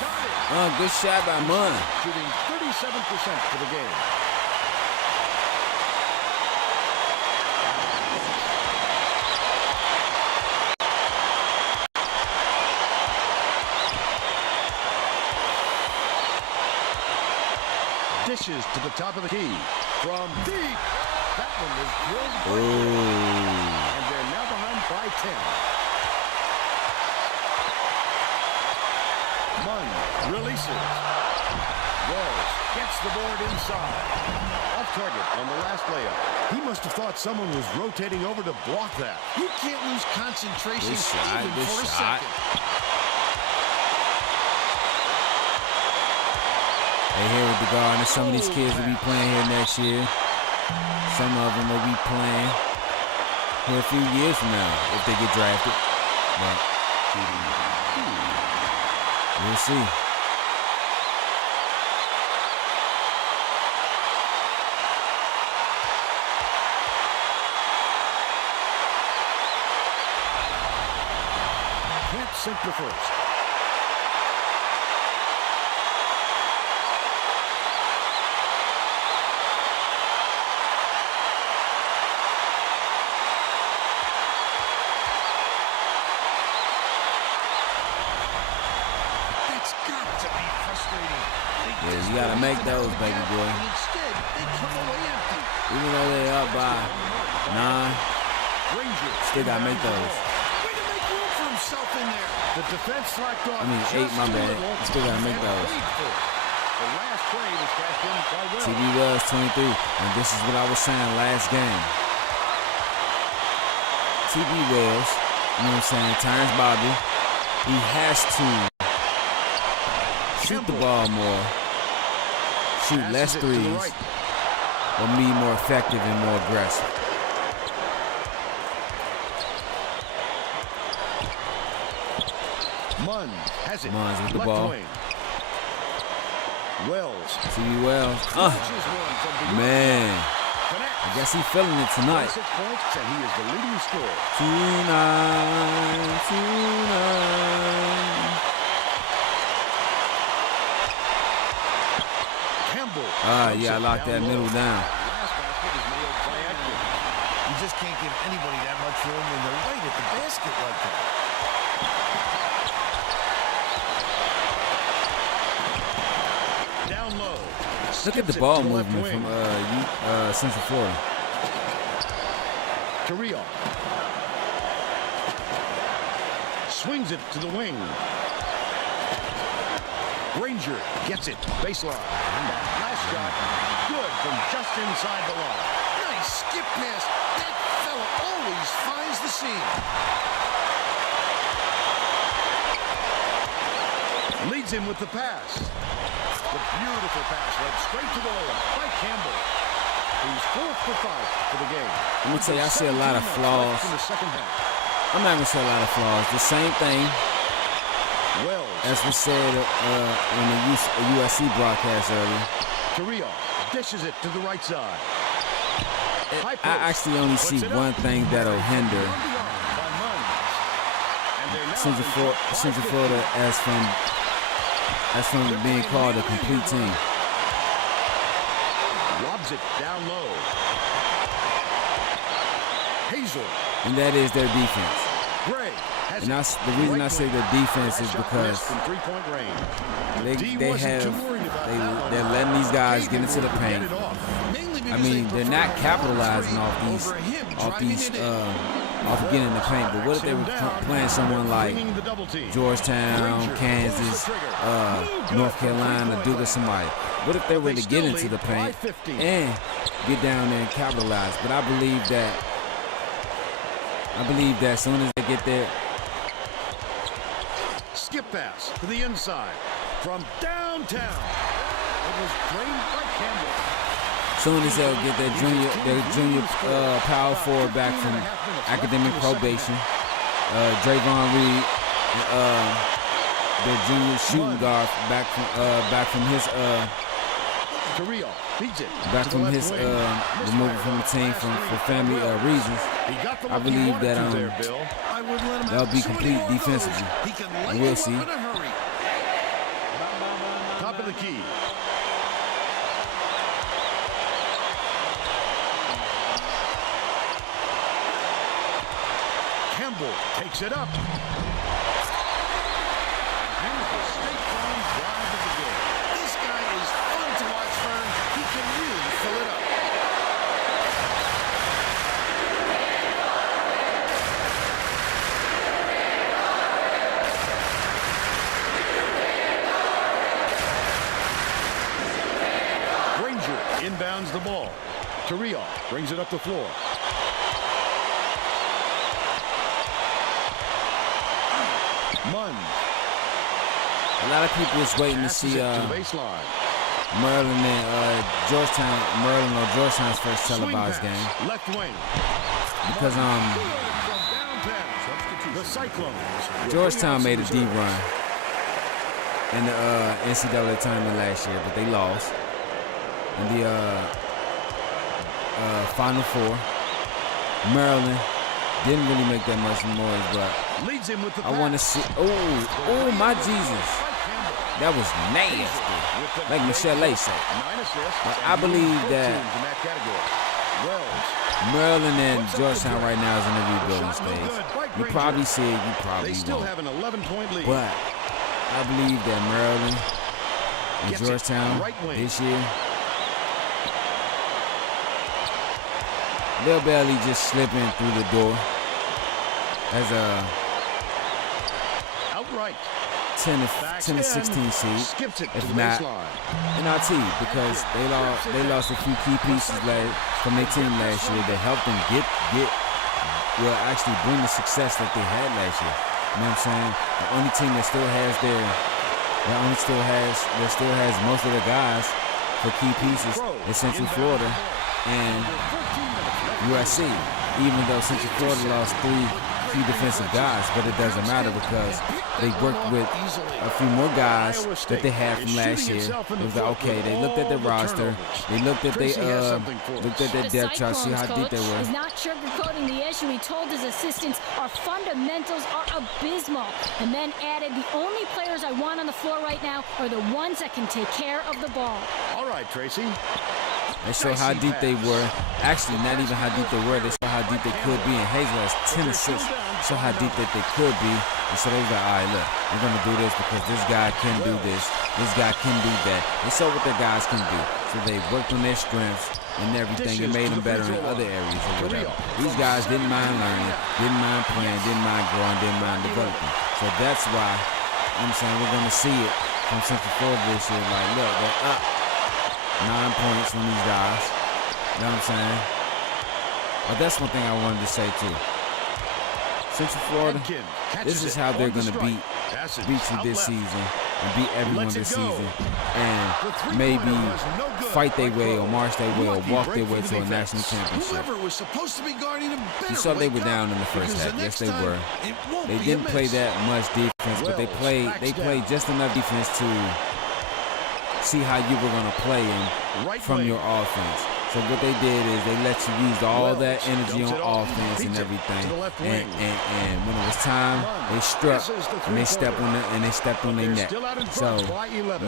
Got it. Good shot by Munn. Shooting 37% for the game. Dishes to the top of the key. From deep. That one was drilled. And they're now behind by 10. Munn releases. Wells gets the board inside. Off target on the last layup. He must have thought someone was rotating over to block that. You can't lose concentration Good shot, even good for a shot. second. Hey, here with the Garden. Some of these kids will be playing here next year. Some of them will be playing here a few years from now if they get drafted. But we'll see. Can't sink the first. Yeah, you gotta make those, baby boy. Instead, they come away empty. Even though they up by 9, still gotta make those. Way to make room for himself in there. The defense slacked off. I mean, 8, my bad. Still gotta make those. The last play was cashed in by Wells. TB Wells 23, and this is what I was saying last game. TB Wells, you know what I'm saying, turns Bobby. He has to shoot the ball more, shoot less threes, or be more effective and more aggressive. Munn has it. Munn's with the Left ball. wing. Wells. TB Wells. Launches one from beyond. Man, Connects. I guess he's feeling it tonight. 26 points, and he is the leading scorer. Tonight. Campbell. Yeah, I locked that middle down. Last basket is nailed by Adkin. You just can't give anybody that much room when they're right at the basket like that. Down low. Look at the Skips it ball to left movement wing. from Central Florida. Carrillo. Swings it to the wing. Ranger gets it. Baseline. Last shot. Good from just inside the line. Nice skip pass. That fella always finds the seam. Leads him with the pass. The beautiful pass led straight to the layup by Campbell. He's 4 for 5 for the game. Let me tell you, I see a lot of flaws. In the second half. I'm not gonna say a lot of flaws. The same thing Wells. as we said in the USC broadcast earlier. Carrillo dishes it to the right side. High I post. actually only see Puts it one up. thing that'll hinder Beyond the arc by Munn. And they're now Central in Central 5-50. Florida as from being called a complete team. Lob Feeds it down low. Hazel. And that is their defense. Gray. And the reason I say their defense is because they're letting these guys get into the paint. I mean, they're not capitalizing off getting in the paint. But what if they were playing someone like Georgetown, Kansas, North Carolina, Duke, or somebody? What if they were to get into the paint and get down there and capitalize? But I believe that as soon as they get there. Skip pass to the inside from downtown. It was drained by Campbell. Soon as they'll get their junior power forward back from academic probation, Drayvon Reed, their junior shooting guard back from his removal from the team for family reasons. I believe that they'll be complete defensively. And we'll see. Top of the key. Campbell takes it up. This guy is fun to watch, Vern. He can really fill it up. Inbounds the ball. Torrio brings it up the floor. Munn. A lot of people is waiting to see Maryland and Georgetown's first televised game. Left wing. Because the Cyclones. Georgetown made a deep run in the NCAA tournament last year, but they lost in the Final Four. Maryland didn't really make that much noise, but I want to see. Oh my Jesus, that was nasty, like Michelle Lay said. But I believe that Maryland and Georgetown right now is in the rebuilding stage. You probably see it, you probably won't. But I believe that Maryland and Georgetown this year, they'll barely just slipping through the door as a outright 10 to 16 seed, if not NRT, because they lost a few key pieces from their team last year that helped them actually bring the success that they had last year. You know what I'm saying? The only team that still has most of their guys for key pieces is Central Florida and USC, even though Central Florida lost 3 key defensive guys, but it doesn't matter because they worked with a few more guys that they had from last year. It was like, okay, they looked at their roster, they looked at their depth chart, see how deep they were. He's not sugarcoating the issue. He told his assistants, our fundamentals are abysmal, and then added, the only players I want on the floor right now are the ones that can take care of the ball. All right, Tracy. They show how deep they were. Actually, not even how deep they were. They show how deep they could be. And Hazel has 10 assists. Show how deep that they could be. And so they was like, all right, look, we're going to do this because this guy can do this. This guy can do that. They saw what their guys can do. So they worked on their strengths and everything. It made them better in other areas or whatever. These guys didn't mind learning, didn't mind playing, didn't mind growing, didn't mind developing. So that's why I'm saying we're going to see it from Central Florida this year. Like, look, they're up 9 points from these guys. You know what I'm saying? But that's one thing I wanted to say too. Central Florida, this is how they're going to beat you this season and beat everyone this season and maybe fight their way or march their way or walk their way to a national championship. You saw they were down in the first half. Yes, they were. They didn't play that much defense, but they played just enough defense to see how you were going to play from your offense. So what they did is they let you use all that energy on offense and everything. And when it was time, they struck and they stepped on their neck. So we're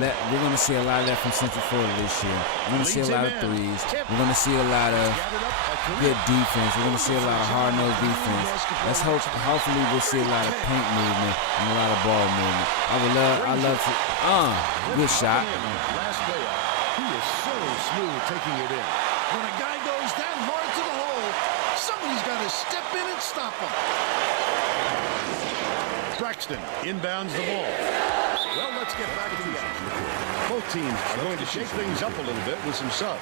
gonna see a lot of that from Central Florida this year. We're gonna see a lot of threes. We're gonna see a lot of good defense. We're gonna see a lot of hard-nosed defense. Hopefully we'll see a lot of paint movement and a lot of ball movement. I love to good shot. Last layup. He is so smooth taking it in. When a guy goes that hard to the hole, somebody's got to step in and stop him. Braxton inbounds the ball. Well, let's get back to the action. Both teams are going to shake things up a little bit with some subs.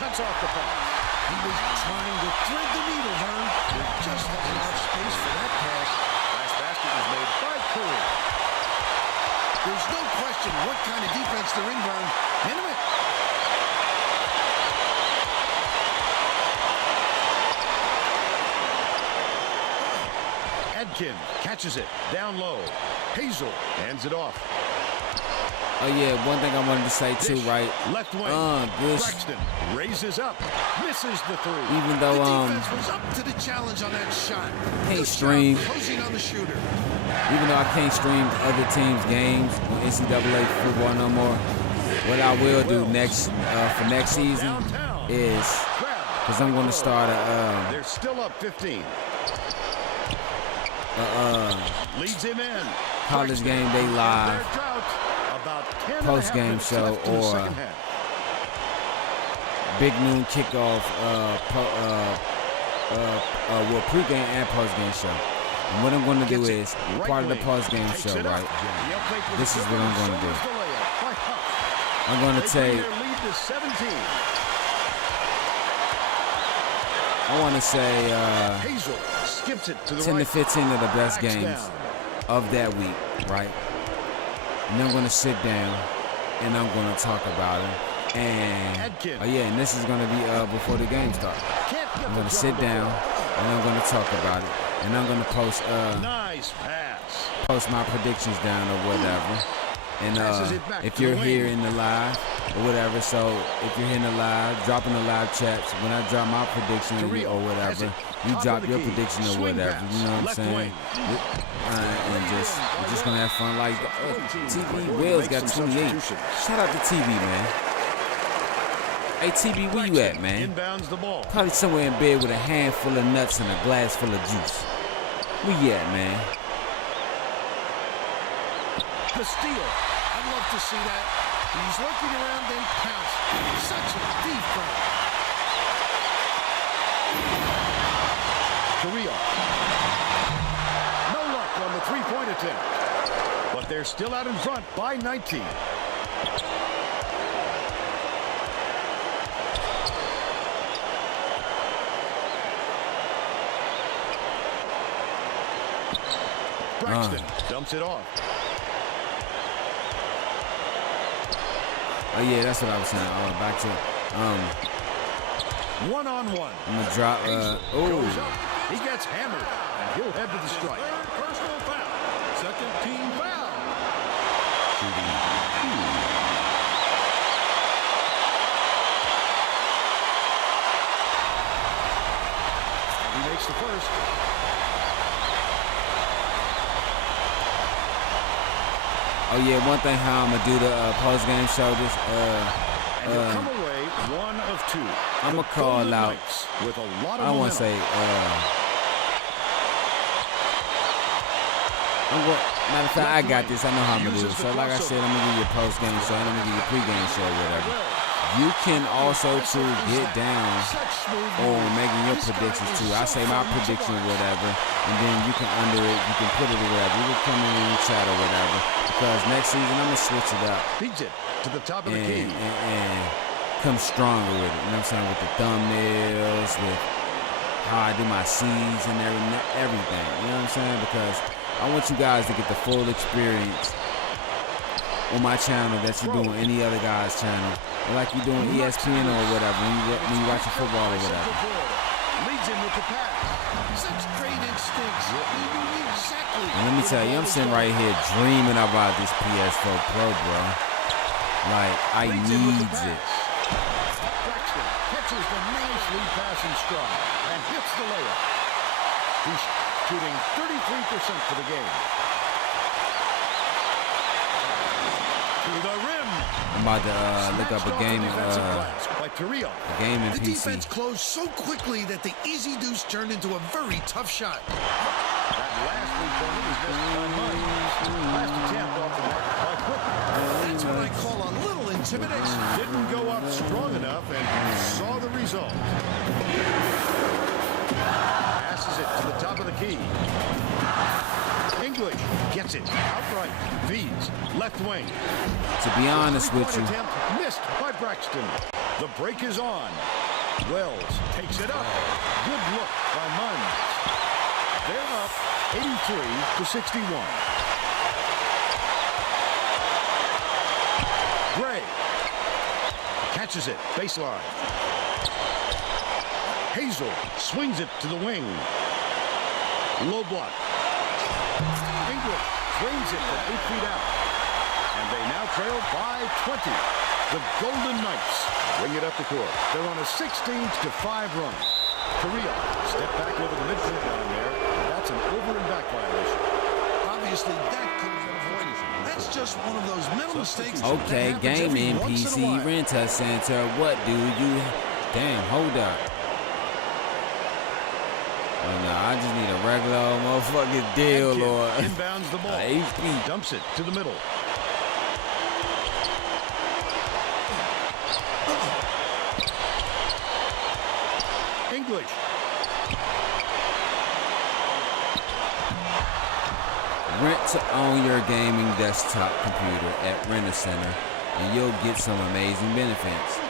Cuts off the pass. He was trying to thread the needle, Vern. There's just not enough space for that pass. Last basket was made by Curry. There's no question what kind of defense they're in, Vern. Intimate. Adkin catches it down low. Hazel hands it off. Oh yeah, one thing I wanted to say too, right? Left wing. Good. Braxton raises up, misses the three. Even though The defense was up to the challenge on that shot. Can't Good stream. job closing on the shooter. Even though I can't stream other teams' games on NCAA football no more, what I will do for next season is, because I'm going to start They're still up 15. Leads him in. college game day live post-game show or big noon kickoff pre-game and post-game show. And what I'm going to do is, part of the post-game show, right? This is what I'm going to do. I'm going to take, I want to say 10 to 15 of the best games of that week, right? And I'm going to sit down and I'm going to talk about it. And and this is going to be before the game starts. I'm going to sit down and I'm going to talk about it. And I'm going to post my predictions down or whatever. And if you're here in the live or whatever, so if you're here in the live, drop in the live chats. When I drop my prediction or whatever, you drop your prediction or whatever. You know what I'm saying? And we're just gonna have fun. Like TV Will's got 28. Shout out to TV, man. Hey TV, where you at, man? Probably somewhere in bed with a handful of nuts and a glass full of juice. Where you at, man? The steal. I'd love to see that. He's looking around, then pounce. Such a deep run. Korea. No luck on the three-point attempt. But they're still out in front by 19. Braxton dumps it off. Oh yeah, that's what I was saying. Back to one-on-one. I'm gonna drop. He gets hammered, and he'll head to the strike. Personal foul. Second team foul. Shooting 2. He makes the first. Oh yeah, one thing how I'm gonna do the post-game show. This and he'll come away one of two. I'm gonna call out. With a lot of I want to say. Matter of fact, I got this. I know how I'm gonna do it. So like I said, I'm gonna give you a post-game show. I'm gonna give you a pre-game show, whatever. You can also too get down on making your predictions too. I say my prediction or whatever, and then you can under it, you can put it or whatever. You can come in and chat or whatever. Because next season I'm gonna switch it up. Beats it to the top of the key. And come stronger with it. You know what I'm saying? With the thumbnails, with how I do my seeds and everything. You know what I'm saying? Because I want you guys to get the full experience on my channel that you do on any other guy's channel. Like you do on ESPN or whatever, when you watch football or whatever. Leads him with the pass. Such great instincts. He knew exactly. And let me tell you, I'm sitting right here dreaming about this PS4 Pro, bro. Like, I needs it. Braxton catches the nicely passing stride and hits the layup. He's shooting 33% for the game. To the rim. I'm about to look up a game, by in The PC. defense closed so quickly that the easy deuce turned into a very tough shot. That last three-pointer was missed by Murray. Last attempt off the mark by Cook. That's what I call a little intimidation. Didn't go up strong enough and saw the result. Passes it to the top of the key. English gets it outright. Feeds left wing. To be honest with you, Attempt missed by Braxton. The break is on. Wells takes it up. Good look by Munn. They're up 83-61. Gray catches it baseline. Hazel swings it to the wing. Low block. English drains it from 8 feet out. And they now trail by 20. The Golden Knights bring it up the court. They're on a 16-5 run. Korea step back over the midfield line there. That's an over and back violation. Obviously, that couldn't have been avoided. That's just one of those mental mistakes. okay, that happens game every in once in a PC while. Rent-A Center. What do you? Damn, hold up. Oh no, I just need a regular old motherfucking deal, Adkin Lord. inbounds the ball. HP. Dumps it to the middle. English. Rent to own your gaming desktop computer at Rent-A Center, and you'll get some amazing benefits.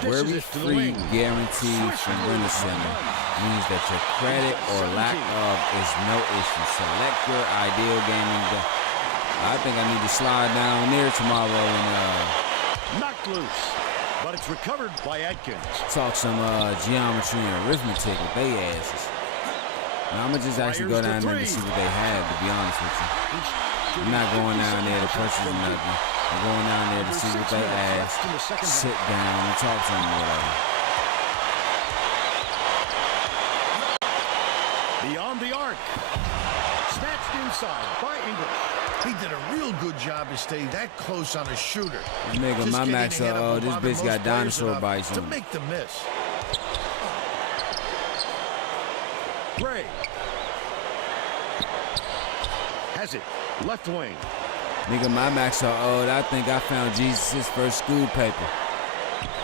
The worry-free guarantee from Rent-A Center means that your credit or lack of is no issue. Select your ideal gaming. I think I need to slide down there tomorrow and Knocked loose. But it's recovered by Adkins. talk some geometry and arithmetic with they asses. Now, I'm gonna just actually go down there to see what they have, to be honest with you. I'm not going down there to purchase nothing. I'm going down there to see what they ask, sit down and talk to them or whatever. Beyond the arc. Snatched inside by English. He did a real good job to stay that close on a shooter. This nigga, Just my getting max, ahead of this him bothered bitch most got players dinosaur enough bites to on it. make the miss. Gray. Has it. Left wing. Nigga, my max are old. I think I found Jesus' first school paper.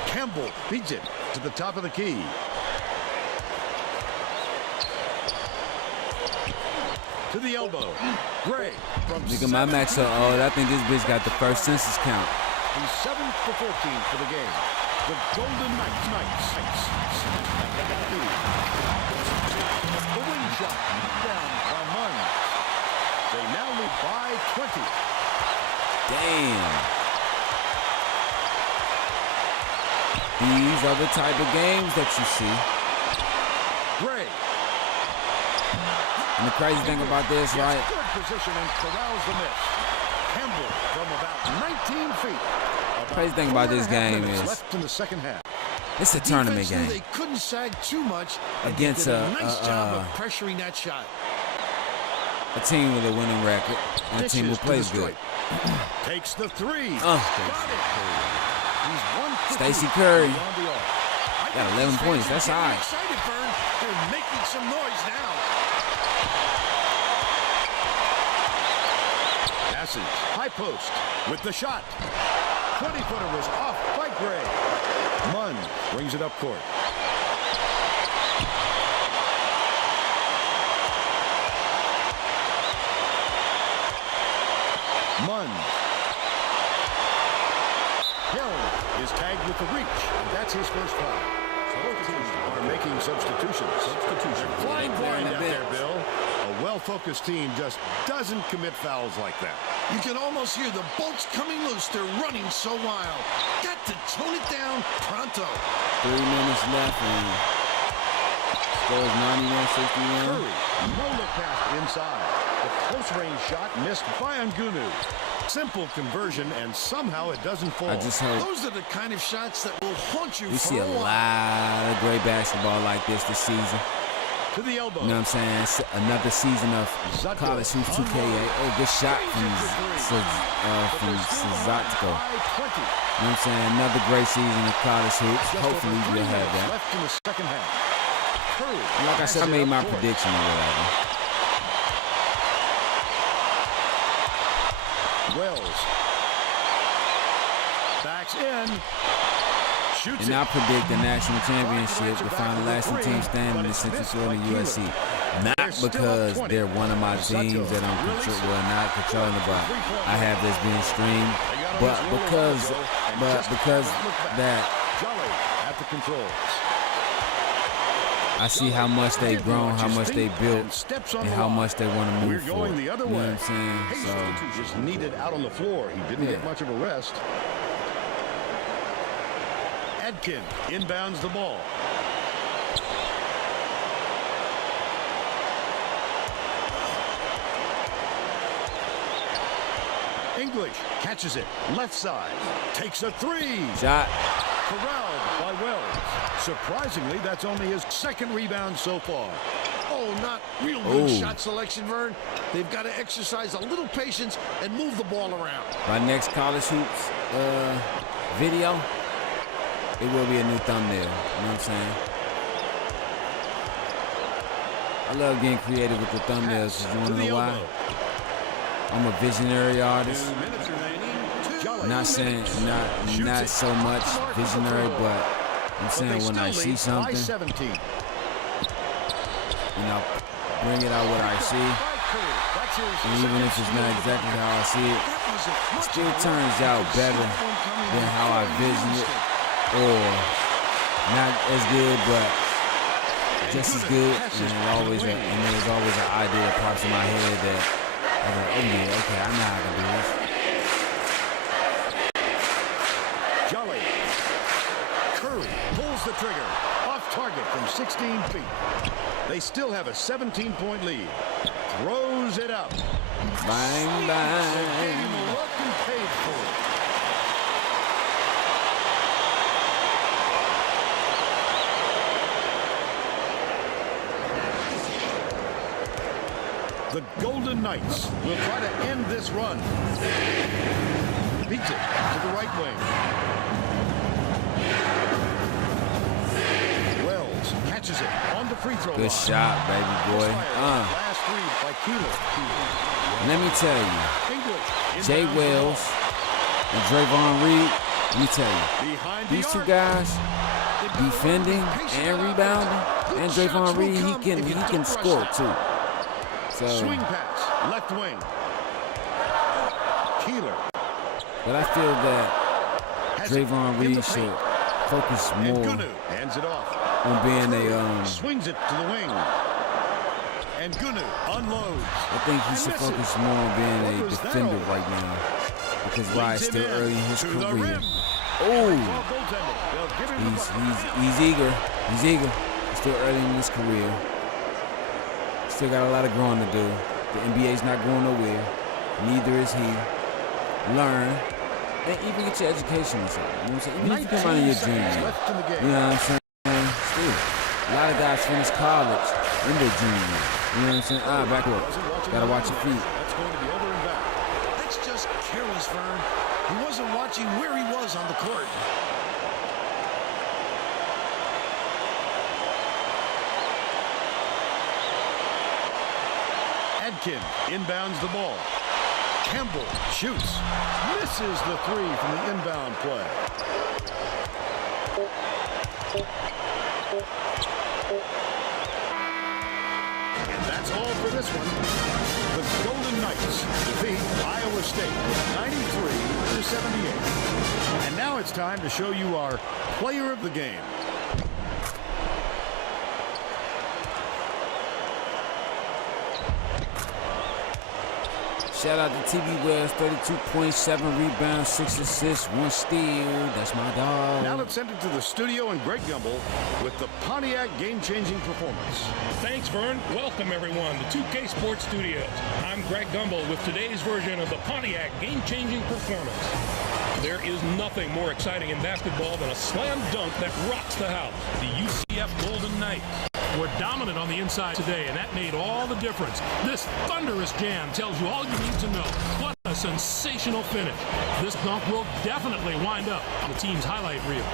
Campbell beats it to the top of the key. To the elbow. Gray from Nigga, my max are old. I think this bitch got the first census count. He's 7 for 14 for the game. The Golden Knights. The wing shot down by Munn. They now lead by 20. Damn. These are the type of games that you see. Gray. And the crazy thing about this, right? Good position and corrals the miss. Campbell from about 19 feet. Crazy thing about this game is left in the second half. it's a tournament Defense knew game they couldn't sag too much and against they did a nice job of pressuring that shot. a team with a winning record and a team who Dishes to plays the good. stripe. Takes the three. Uh. Got it. He's 1 for Stacey 2 Curry. beyond the arc. Got 11 points. That's all right. Excited, Vern. They're making some noise now. Passes. High post with the shot. 20-footer was off by Gray. Munn brings it up court. Munn. Hill is tagged with the reach, and that's his first foul. Both teams are making substitutions. They're flying blind out there, Bill. A well-focused team just doesn't commit fouls like that. You can almost hear the bolts coming loose. They're running so wild. Got to tone it down pronto. 3 minutes left and Scores 91-61. Curry, no look pass inside. The close-range shot missed by Ngunu. Simple conversion, and somehow it doesn't fall. I just hope Those are the kind of shots that will haunt you we for see a while. lot of great basketball like this season. To the elbow. You know what I'm saying? It's another season of College Hoops 2K8. Oh, good shot from Szatko. You know what I'm saying? Another great season of College Hoops. Hopefully we'll have that. Left in the second half. Curry. Like I said, I made my prediction or whatever. Wells. Backs in. Shoots And it. I predict the national championship, the final lasting team standing in Central Florida USC. Not because they're one of my teams that I'm not controlling, but I have this being streamed, but because that Jolly at the controls. I see how much they've grown, how much they built, and how much they want to move We're going forward. the other You know way. what I'm saying? So Just needed out on the floor. He didn't get much of a rest. Adkin inbounds the ball. English catches it. Left side. Takes a three. shot. Corralled by Wells. Surprisingly, that's only his second rebound so far. Oh, not real good Oh. shot selection, Vern. They've got to exercise a little patience and move the ball around. My next College Hoops video, it will be a new thumbnail. You know what I'm saying? I love getting creative with the thumbnails. Pass You want to to the know why? elbow. I'm a visionary artist. 2 minutes remaining. Jolly. Not saying not so much visionary, but I'm saying when I see something, 17. you know, bring it out what I see. And even if it's not exactly how I see it, it still turns out better than how I vision it, or not as good, but just as good. And there's always an idea that pops in my head that I'm like, oh yeah, okay, I know how I can do this. Jolly. Curry pulls the trigger. Off target from 16 feet. They still have a 17-point lead. Throws it up. Bang, bang. Looked and paid for it. The Golden Knights will try to end this run. Beats it to the right wing. Wells catches it on the free throw line. Good shot, baby boy. Last three by Keeler. Let me tell you, English Jay inbounds the Wells ball. and Draymond Reed, let me tell you, Behind the these two arc. guys defending and rebounding, and Draymond Reed, he can score too. So, Swing pass, left wing. Keeler. but I feel that Has Draymond it in Reed the should paint. focus And more Ngunu hands it off. on being a Swings it to the wing. And Ngunu unloads. I think he should focus more on being a defender right now, because why it's still early in his career. Oh, he's eager. He's eager. It's still early in his career. Still got a lot of growing to do. The NBA's not going nowhere. Neither is he. Learn. And even get your education or something. You know what I'm saying? Even if you come out in your junior year. You know what I'm saying? Still. A lot of guys finish college in their junior year. You know what I'm saying? Back up. Gotta watch your feet. That's going to be over and back. That's just careless, Vern. He wasn't watching where he was on the court. Adkin inbounds the ball. Campbell shoots. Misses the three from the inbound play. And that's all for this one. The Golden Knights defeat Iowa State 93-78. And now it's time to show you our player of the game. Shout out to TV Wells, 32.7 rebounds, 6 assists, 1 steal. That's my dog. Now let's send it to the studio and Greg Gumbel with the Pontiac game-changing performance. Thanks, Vern. Welcome, everyone, to 2K Sports Studios. I'm Greg Gumbel with today's version of the Pontiac game-changing performance. There is nothing more exciting in basketball than a slam dunk that rocks the house. The UCF Golden Knights were dominant on the inside today, and that made all the difference. This thunderous jam tells you all you need to know. What a sensational finish. This dunk will definitely wind up on the team's highlight reel.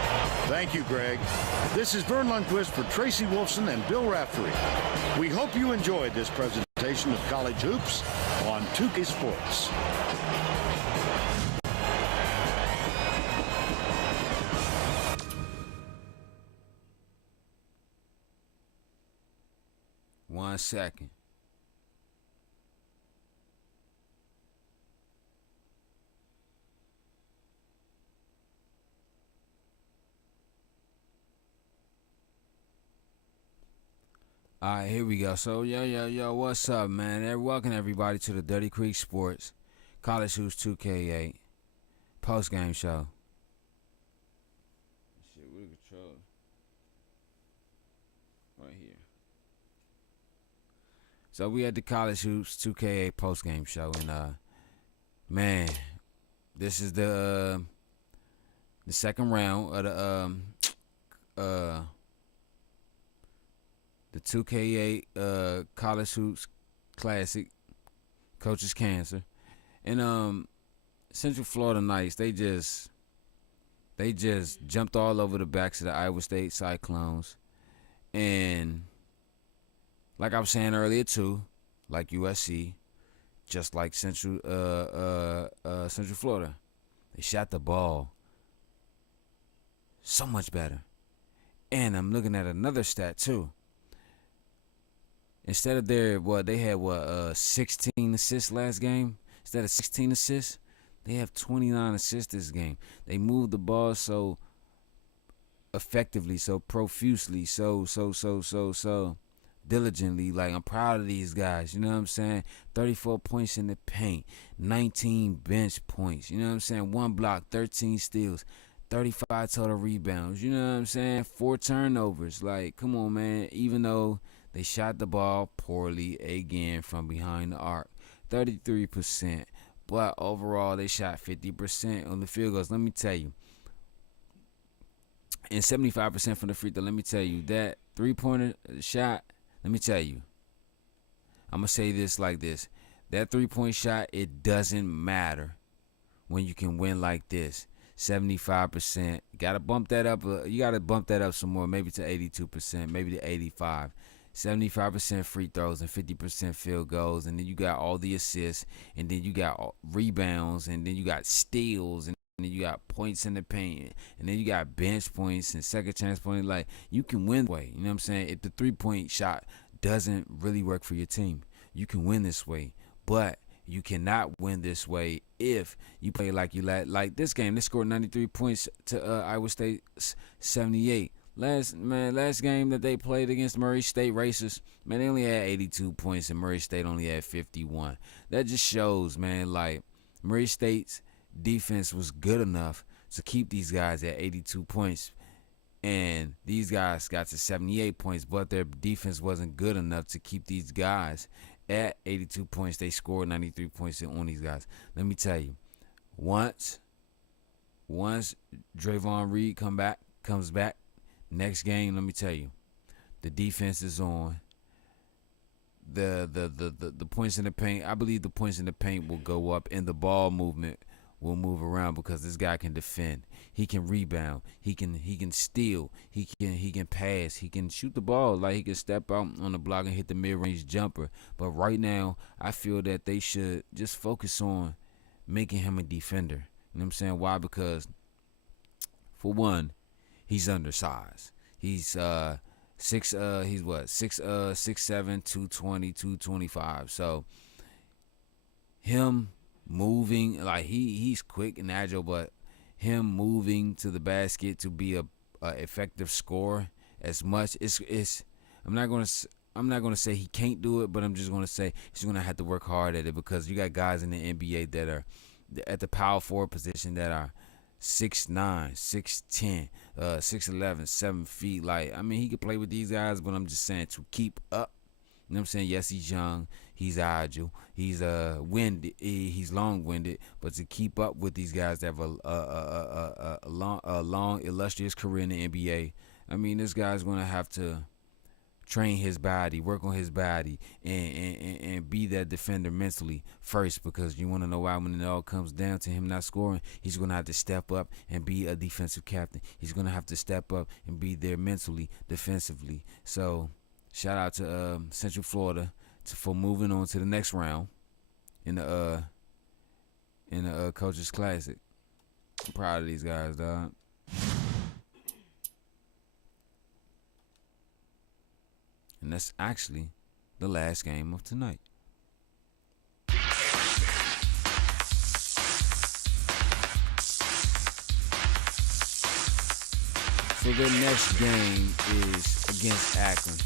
Thank you, Greg. This is Vern Lundquist for Tracy Wolfson and Bill Raftery. We hope you enjoyed this presentation of college hoops on 2K Sports. One second. All right, here we go. So, yo, what's up, man? Welcome everybody to the Dirty Creek Sports College Hoops 2K8 post-game show. Shit, where the controls? Right here. So we had the College Hoops 2K8 post-game show, and man, this is the second round of the 2K8 College Hoops Classic, Coach's Cancer, and Central Florida Knights. They just jumped all over the backs of the Iowa State Cyclones, and like I was saying earlier too, like USC, just like Central Florida, they shot the ball so much better. And I'm looking at another stat too. Instead of they had 16 assists last game. Instead of 16 assists, they have 29 assists this game. They moved the ball so effectively, so profusely, so diligently. Like, I'm proud of these guys, you know what I'm saying? 34 points in the paint, 19 bench points, you know what I'm saying? 1 block, 13 steals, 35 total rebounds, you know what I'm saying? 4 turnovers. Like, come on, man. Even though they shot the ball poorly again from behind the arc, 33%, but overall they shot 50% on the field goals. Let me tell you, and 75% from the free throw. Let me tell you, that three-pointer shot, let me tell you, I'm going to say this like this. That three-point shot, it doesn't matter when you can win like this. 75%. Got to bump that up. You got to bump that up some more, maybe to 82%, maybe to 85%. 75% free throws and 50% field goals, and then you got all the assists, and then you got rebounds, and then you got steals, and then you got points in the paint, and then you got bench points and second chance points. Like, you can win way. You know what I'm saying? If the 3-point shot doesn't really work for your team, you can win this way, but you cannot win this way if you play like you like this game. They scored 93 points to Iowa State 78. Last game that they played against Murray State Racers, man, they only had 82 points and Murray State only had 51. That just shows, man, like, Murray State's defense was good enough to keep these guys at 82 points, and these guys got to 78 points, but their defense wasn't good enough to keep these guys at 82 points. They scored 93 points on these guys. Let me tell you, once Draymond Reed comes back, next game, let me tell you, the defense is on. The points in the paint, I believe the points in the paint will go up, and the ball movement will move around because this guy can defend. He can rebound. He can steal. He can pass. He can shoot the ball. Like, he can step out on the block and hit the mid-range jumper. But right now, I feel that they should just focus on making him a defender. You know what I'm saying? Why? Because, for one, he's undersized. He's 6'7", 220, 225. So him moving, like, he's quick and agile, but him moving to the basket to be a effective scorer as much, it's I'm not gonna I'm not gonna say he can't do it, but I'm just gonna say he's gonna have to work hard at it, because you got guys in the NBA that are at the power forward position that are 6'9", 6'10", 6'11", 7 feet. Like, I mean, he could play with these guys, but I'm just saying, to keep up. You know what I'm saying? Yes, he's young, he's agile, he's winded, he's long-winded, but to keep up with these guys that have a long, illustrious career in the NBA, I mean, this guy's gonna have to train his body, work on his body, and be that defender mentally first, because you want to know why. When it all comes down to him not scoring, he's going to have to step up and be a defensive captain. He's going to have to step up and be there mentally, defensively. So shout out to Central Florida for moving on to the next round in the Coaches Classic. I'm proud of these guys, dog. And that's actually the last game of tonight. So the next game is against Akron.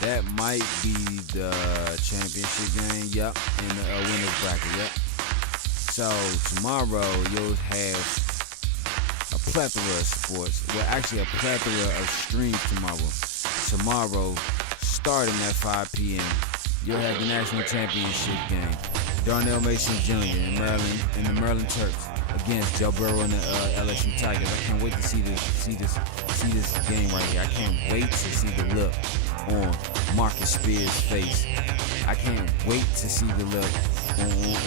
That might be the championship game. Yep. In the winners bracket. Yep. So tomorrow you'll have a plethora of sports. Well, actually a plethora of streams tomorrow. Tomorrow, starting at 5 p.m., you'll have the national championship game. Darnell Mason Jr. in Maryland and the Maryland Terps against Joe Burrow and the LSU Tigers. I can't wait to see this game right here. I can't wait to see the look on Marcus Spears' face. I can't wait to see the look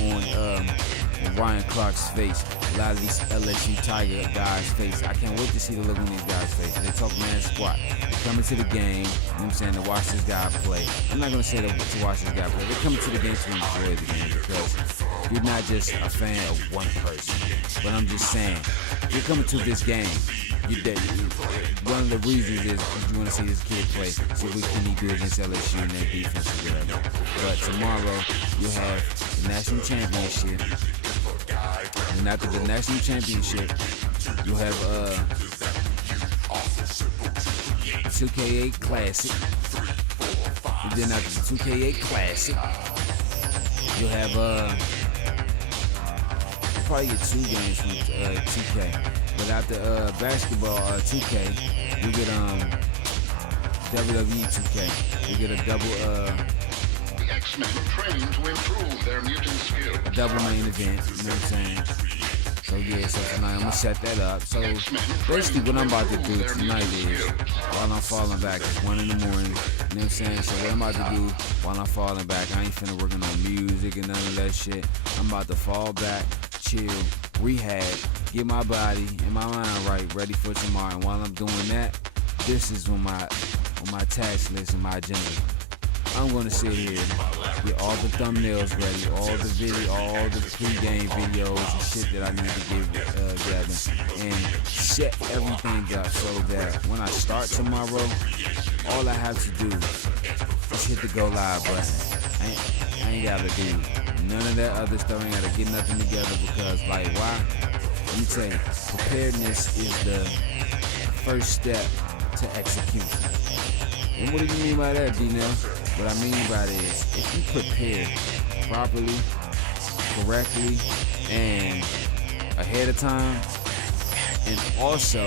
on Ryan Clark's face. A lot of these LSU Tiger guys' face. I can't wait to see the look on these guys' face. They talk man squat. They're coming to the game, you know what I'm saying, to watch this guy play. I'm not going to say to watch this guy play. They're coming to the game to enjoy the game, because you're not just a fan of one person. But I'm just saying, you're coming to this game. One of the reasons is you want to see this kid play, see what can he do against LSU and their defense or whatever. But tomorrow, you'll have the national championship. And after the national championship, you'll have 2K8 Classic. And then after the 2K8 Classic, you'll have you'll probably get 2 games from 2K. But after basketball 2K, you get WWE 2K. You get a double The X-Men train to improve their mutant skills. a double main event, you know what I'm saying? So yeah, so tonight I'm gonna set that up. So basically what I'm about to do tonight is, while I'm falling back, it's 1 in the morning, you know what I'm saying? So what I'm about to do while I'm falling back, I ain't finna working on music and none of that shit. I'm about to fall back, chill, rehab, get my body and my mind right, ready for tomorrow. And while I'm doing that, this is on my task list and my agenda. I'm gonna sit here, get all the thumbnails ready, all the pre-game videos and shit that I need to get together, and set everything up so that when I start tomorrow, all I have to do is hit the go live button. I ain't gotta do none of that other stuff. I ain't gotta get nothing together, because like, why? Let me tell you, preparedness is the first step to execution. And what do you mean by that, D-Nell? What I mean by that is, if you prepare properly, correctly, and ahead of time, and also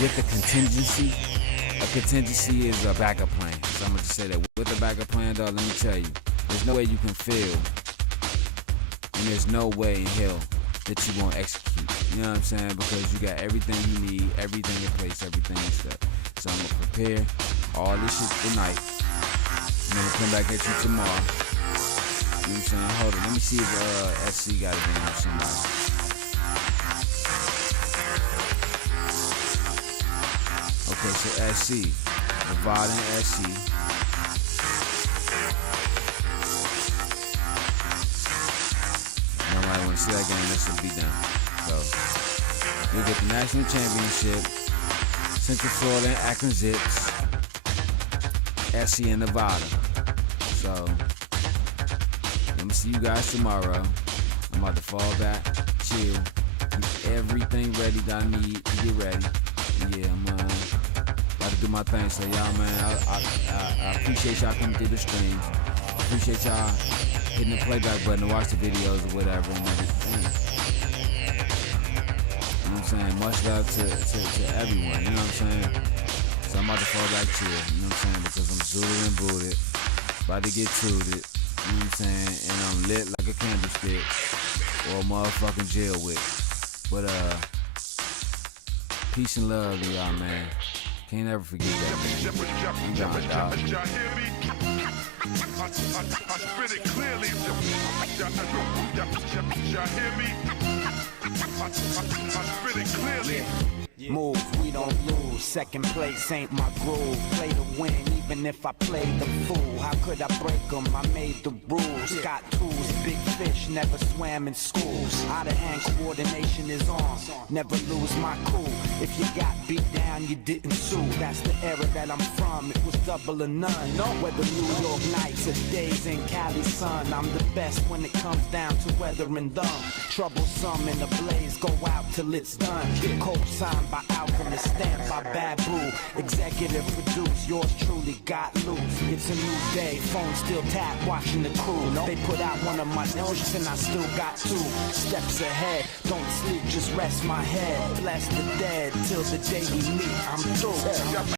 with the contingency, a contingency is a backup plan. So I'm gonna just say that with the backup plan, dog, let me tell you, there's no way you can fail, and there's no way in hell that you won't execute. You know what I'm saying? Because you got everything you need, everything in place, everything in step. So I'm gonna prepare all this shit tonight. I'm gonna come back at you tomorrow. You know what I'm saying? Hold on, let me see if SC got it in with somebody. Okay, so SC, Nevada and SC. Nobody want to see that game, this will be done. So, you'll get the national championship, Central Florida and Akron Zips, SC and Nevada. So, let me see you guys tomorrow. I'm about to fall back, chill, get everything ready that I need to get ready. Yeah, I'm about to to do my thing. So y'all, man, I appreciate y'all coming through the stream. Appreciate y'all hitting the playback button to watch the videos or whatever. And everything. You know what I'm saying? Much love to everyone. You know what I'm saying? So I'm about to fall back to it. You know what I'm saying? Because I'm zooted and booted. About to get tooted. You know what I'm saying? And I'm lit like a candlestick or a motherfucking jail wick. But peace and love to y'all, man. Can't ever forget that, man. I'm down, dog. I spit it clearly. Y'all hear me? I spit it clearly. Move, we don't lose. Second place ain't my groove. Play to win, even if I played the fool. How could I break them? I made the rules. Got tools, big fish, never swam in schools. Out of hand coordination is on. Never lose my cool. If you got beat down, you didn't sue. That's the era that I'm from. It was double or none. Whether New York nights or days in Cali sun, I'm the best when it comes down to weathering them. Troublesome in the blaze, go out till it's done. Co-signed by Alchemist, stamped by Babu. Executive produced, yours truly got loose. It's a new day, phone still tapped, watching the crew. They put out one of my notes and I still got 2 steps ahead. Don't sleep, just rest my head. Bless the dead till the day we meet. I'm through.